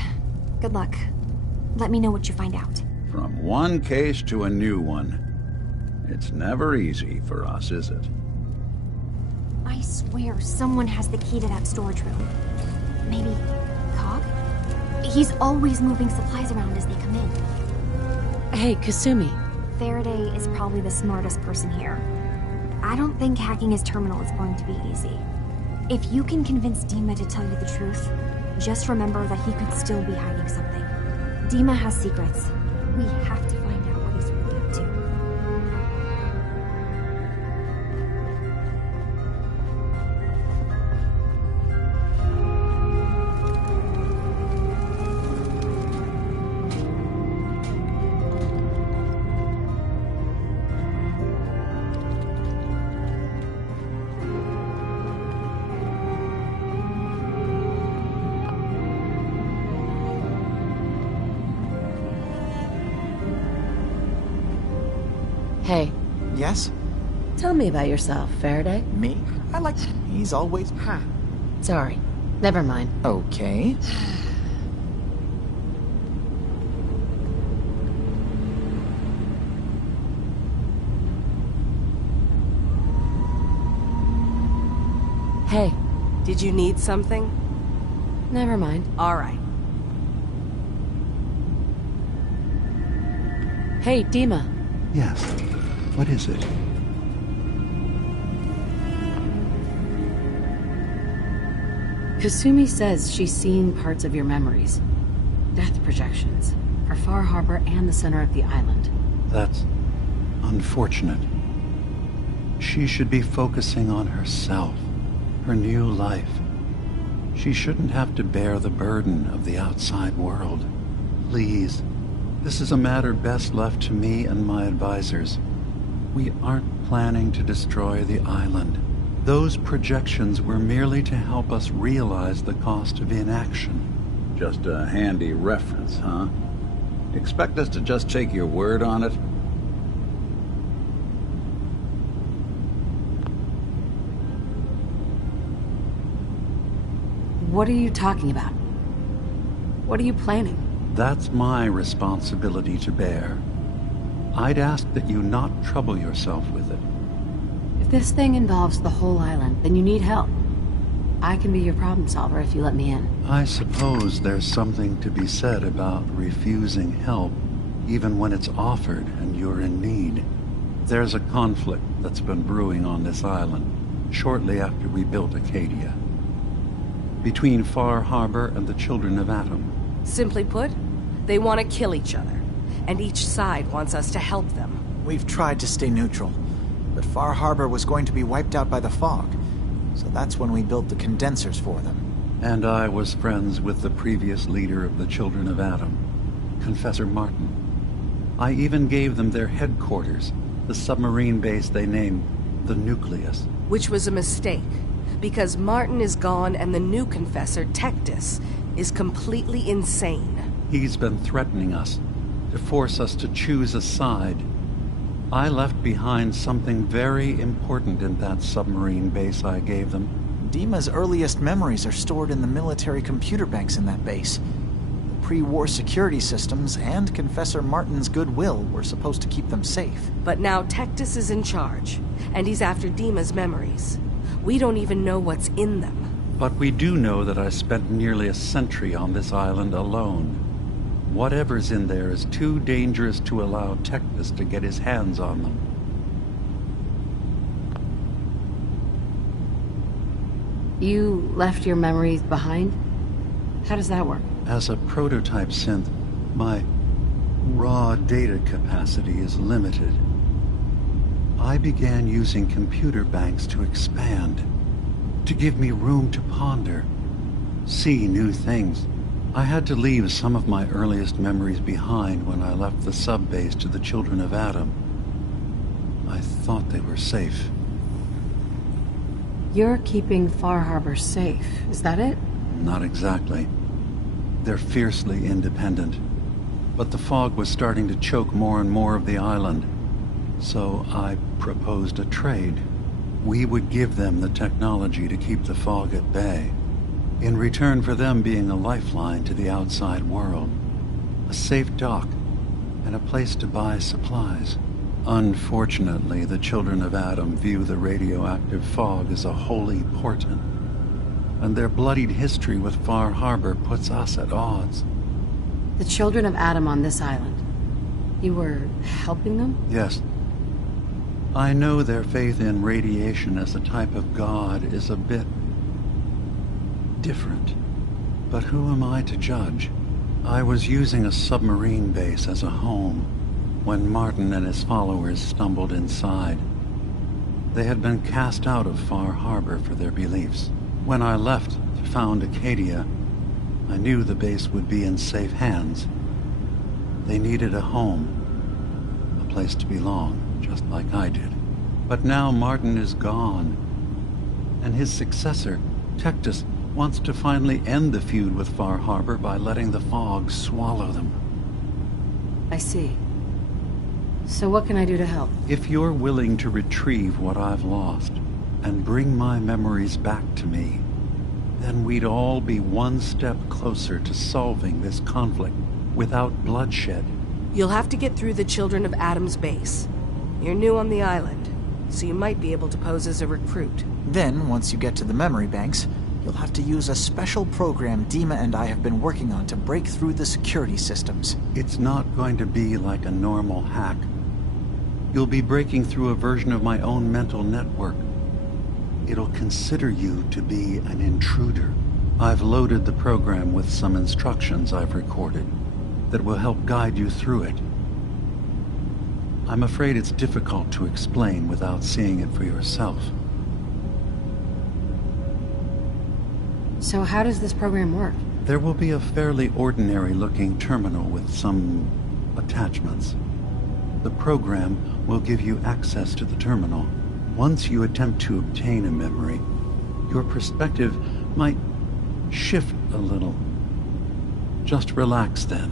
Good luck. Let me know what you find out. From one case to a new one. It's never easy for us, is it? I swear someone has the key to that storage room. Maybe Cog? He's always moving supplies around as they come in. Hey, Kasumi. Faraday is probably the smartest person here. I don't think hacking his terminal is going to be easy. If you can convince Dima to tell you the truth, just remember that he could still be hiding something. Dima has secrets. We have to find out what he's really up to. Hey. Yes? Tell me about yourself, Faraday. Me? He's always... Sorry. Never mind. Okay. Hey. Did you need something? Never mind. All right. Hey, Dima. Yes. What is it? Kasumi says she's seen parts of your memories. Death projections. For Far Harbor and the center of the island. That's unfortunate. She should be focusing on herself, her new life. She shouldn't have to bear the burden of the outside world. Please, this is a matter best left to me and my advisors. We aren't planning to destroy the island. Those projections were merely to help us realize the cost of inaction. Just a handy reference, huh? Expect us to just take your word on it? What are you talking about? What are you planning? That's my responsibility to bear. I'd ask that you not trouble yourself with it. If this thing involves the whole island, then you need help. I can be your problem solver if you let me in. I suppose there's something to be said about refusing help, even when it's offered and you're in need. There's a conflict that's been brewing on this island, shortly after we built Acadia. Between Far Harbor and the Children of Atom. Simply put, they want to kill each other, and each side wants us to help them. We've tried to stay neutral, but Far Harbor was going to be wiped out by the fog, so that's when we built the condensers for them. And I was friends with the previous leader of the Children of Atom, Confessor Martin. I even gave them their headquarters, the submarine base they named the Nucleus. Which was a mistake, because Martin is gone and the new Confessor, Tectus, is completely insane. He's been threatening us, to force us to choose a side. I left behind something very important in that submarine base I gave them. Dima's earliest memories are stored in the military computer banks in that base. The pre-war security systems and Confessor Martin's goodwill were supposed to keep them safe. But now Tectus is in charge, and he's after Dima's memories. We don't even know what's in them. But we do know that I spent nearly a century on this island alone. Whatever's in there is too dangerous to allow Tectus to get his hands on them. You left your memories behind? How does that work? As a prototype synth, my raw data capacity is limited. I began using computer banks to expand, to give me room to ponder, see new things. I had to leave some of my earliest memories behind when I left the sub-base to the Children of Adam. I thought they were safe. You're keeping Far Harbor safe, is that it? Not exactly. They're fiercely independent. But the fog was starting to choke more and more of the island. So I proposed a trade. We would give them the technology to keep the fog at bay, in return for them being a lifeline to the outside world. A safe dock, and a place to buy supplies. Unfortunately, the Children of Adam view the radioactive fog as a holy portent, and their bloodied history with Far Harbor puts us at odds. The Children of Adam on this island. You were helping them? Yes. I know their faith in radiation as a type of god is a bit different, but who am I to judge? I was using a submarine base as a home when Martin and his followers stumbled inside. They had been cast out of Far Harbor for their beliefs. When I left to found Acadia, I knew the base would be in safe hands. They needed a home, a place to belong, just like I did. But now Martin is gone, and his successor, Tectus, wants to finally end the feud with Far Harbor by letting the fog swallow them. I see. So what can I do to help? If you're willing to retrieve what I've lost and bring my memories back to me, then we'd all be one step closer to solving this conflict without bloodshed. You'll have to get through the Children of Adam's base. You're new on the island, so you might be able to pose as a recruit. Then, once you get to the memory banks, you'll have to use a special program Dima and I have been working on to break through the security systems. It's not going to be like a normal hack. You'll be breaking through a version of my own mental network. It'll consider you to be an intruder. I've loaded the program with some instructions I've recorded that will help guide you through it. I'm afraid it's difficult to explain without seeing it for yourself. So how does this program work? There will be a fairly ordinary-looking terminal with some attachments. The program will give you access to the terminal. Once you attempt to obtain a memory, your perspective might shift a little. Just relax then.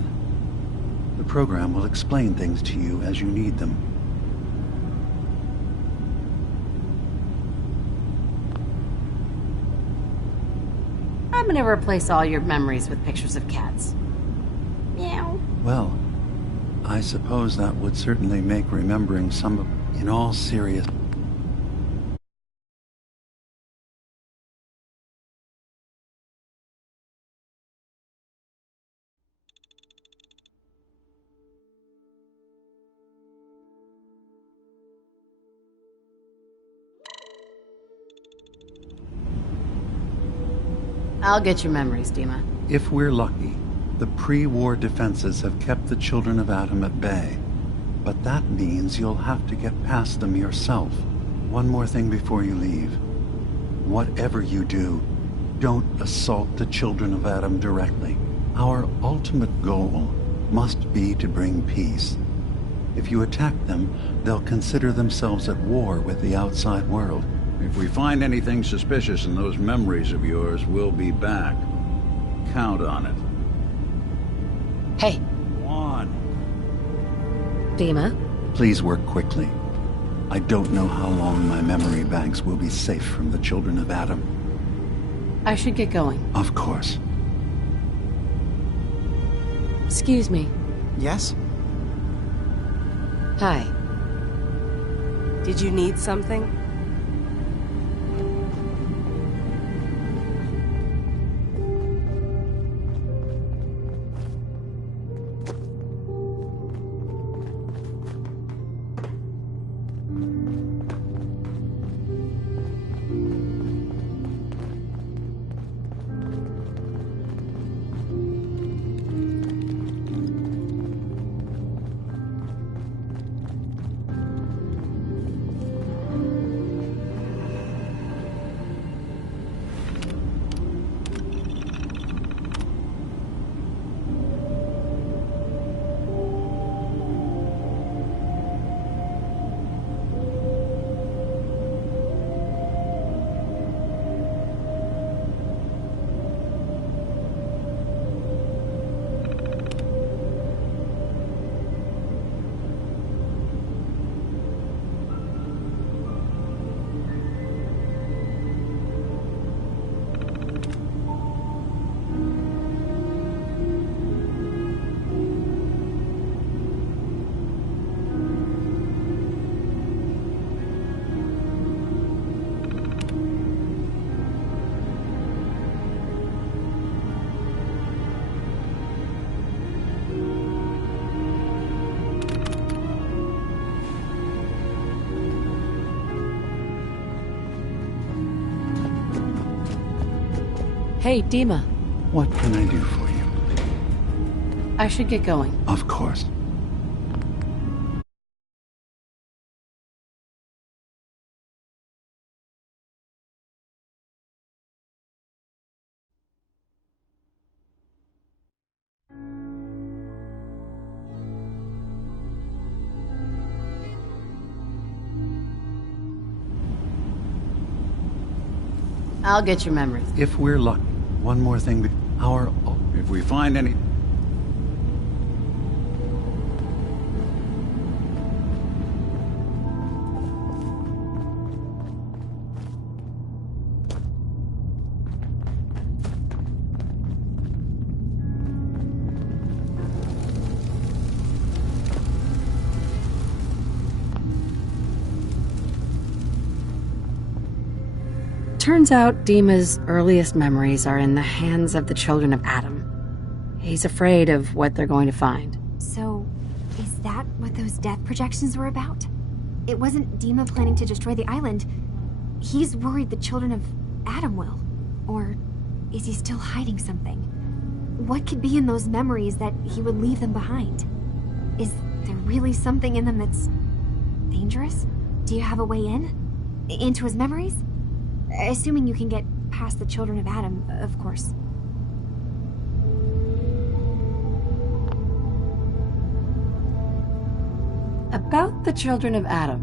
The program will explain things to you as you need them. I'm gonna replace all your memories with pictures of cats. Meow. Well, I suppose that would certainly make remembering some of... In all serious... I'll get your memories, Dima. If we're lucky, the pre-war defenses have kept the Children of Adam at bay. But that means you'll have to get past them yourself. One more thing before you leave. Whatever you do, don't assault the Children of Adam directly. Our ultimate goal must be to bring peace. If you attack them, they'll consider themselves at war with the outside world. If we find anything suspicious in those memories of yours, we'll be back. Count on it. Hey. One. Dima? Please work quickly. I don't know how long my memory banks will be safe from the Children of Adam. I should get going. Of course. Excuse me. Yes? Hi. Did you need something? Hey, Dima. What can I do for you? I should get going. Of course. I'll get your memories. If we're lucky. One more thing. If we find any... Turns out Dima's earliest memories are in the hands of the children of Adam. He's afraid of what they're going to find. So, is that what those death projections were about? It wasn't Dima planning to destroy the island. He's worried the children of Adam will. Or is he still hiding something? What could be in those memories that he would leave them behind? Is there really something in them that's dangerous? Do you have a way in? Into his memories? Assuming you can get past the children of Adam, of course. About the children of Adam,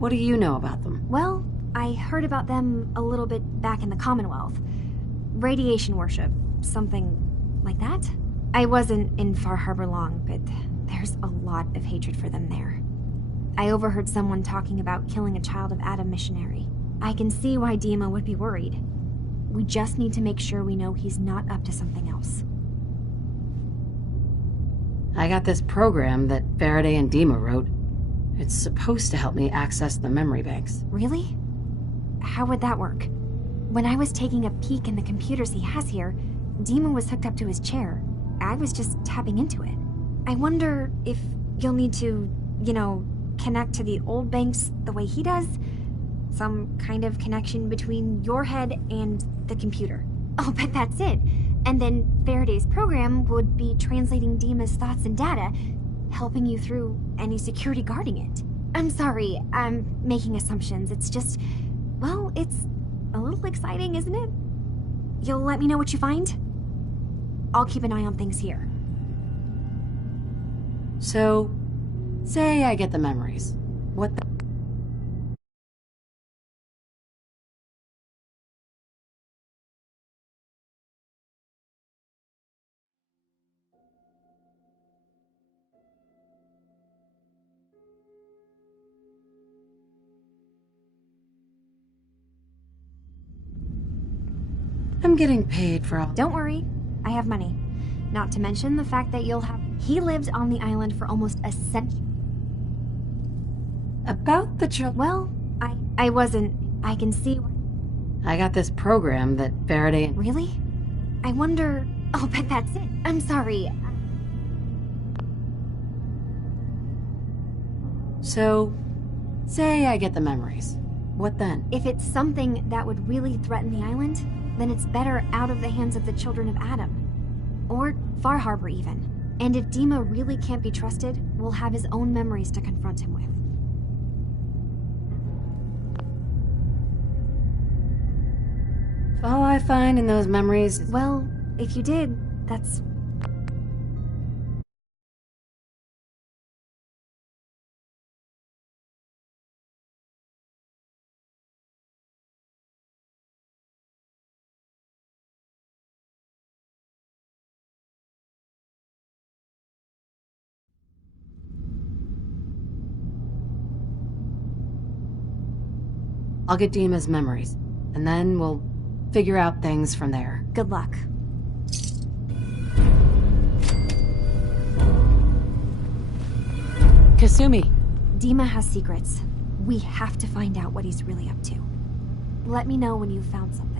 what do you know about them? Well, I heard about them a little bit back in the Commonwealth. Radiation worship, something like that. I wasn't in Far Harbor long, but there's a lot of hatred for them there. I overheard someone talking about killing a child of Adam missionary. I can see why Dima would be worried. We just need to make sure we know he's not up to something else. I got this program that Faraday and Dima wrote. It's supposed to help me access the memory banks. Really? How would that work? When I was taking a peek in the computers he has here, Dima was hooked up to his chair. I was just tapping into it. I wonder if you'll need to, connect to the old banks the way he does? Some kind of connection between your head and the computer. Oh, but that's it. And then Faraday's program would be translating Dima's thoughts and data, helping you through any security guarding it. I'm sorry, I'm making assumptions. It's just, well, it's a little exciting, isn't it? You'll let me know what you find? I'll keep an eye on things here. So, say I get the memories. What the... I'm getting paid for all... Don't worry, I have money. Not to mention the fact that you'll have... He lived on the island for almost a century. About the children... Well, I wasn't... I can see... I got this program that Faraday... Really? I wonder... I'll bet that's it. I'm sorry. So, say I get the memories. What then? If it's something that would really threaten the island, then it's better out of the hands of the children of Adam. Or Far Harbor, even. And if Dima really can't be trusted, we'll have his own memories to confront him with. If all I find in those memories is... Well, if you did, that's... I'll get Dima's memories, and then we'll figure out things from there. Good luck. Kasumi. Dima has secrets. We have to find out what he's really up to. Let me know when you've found something.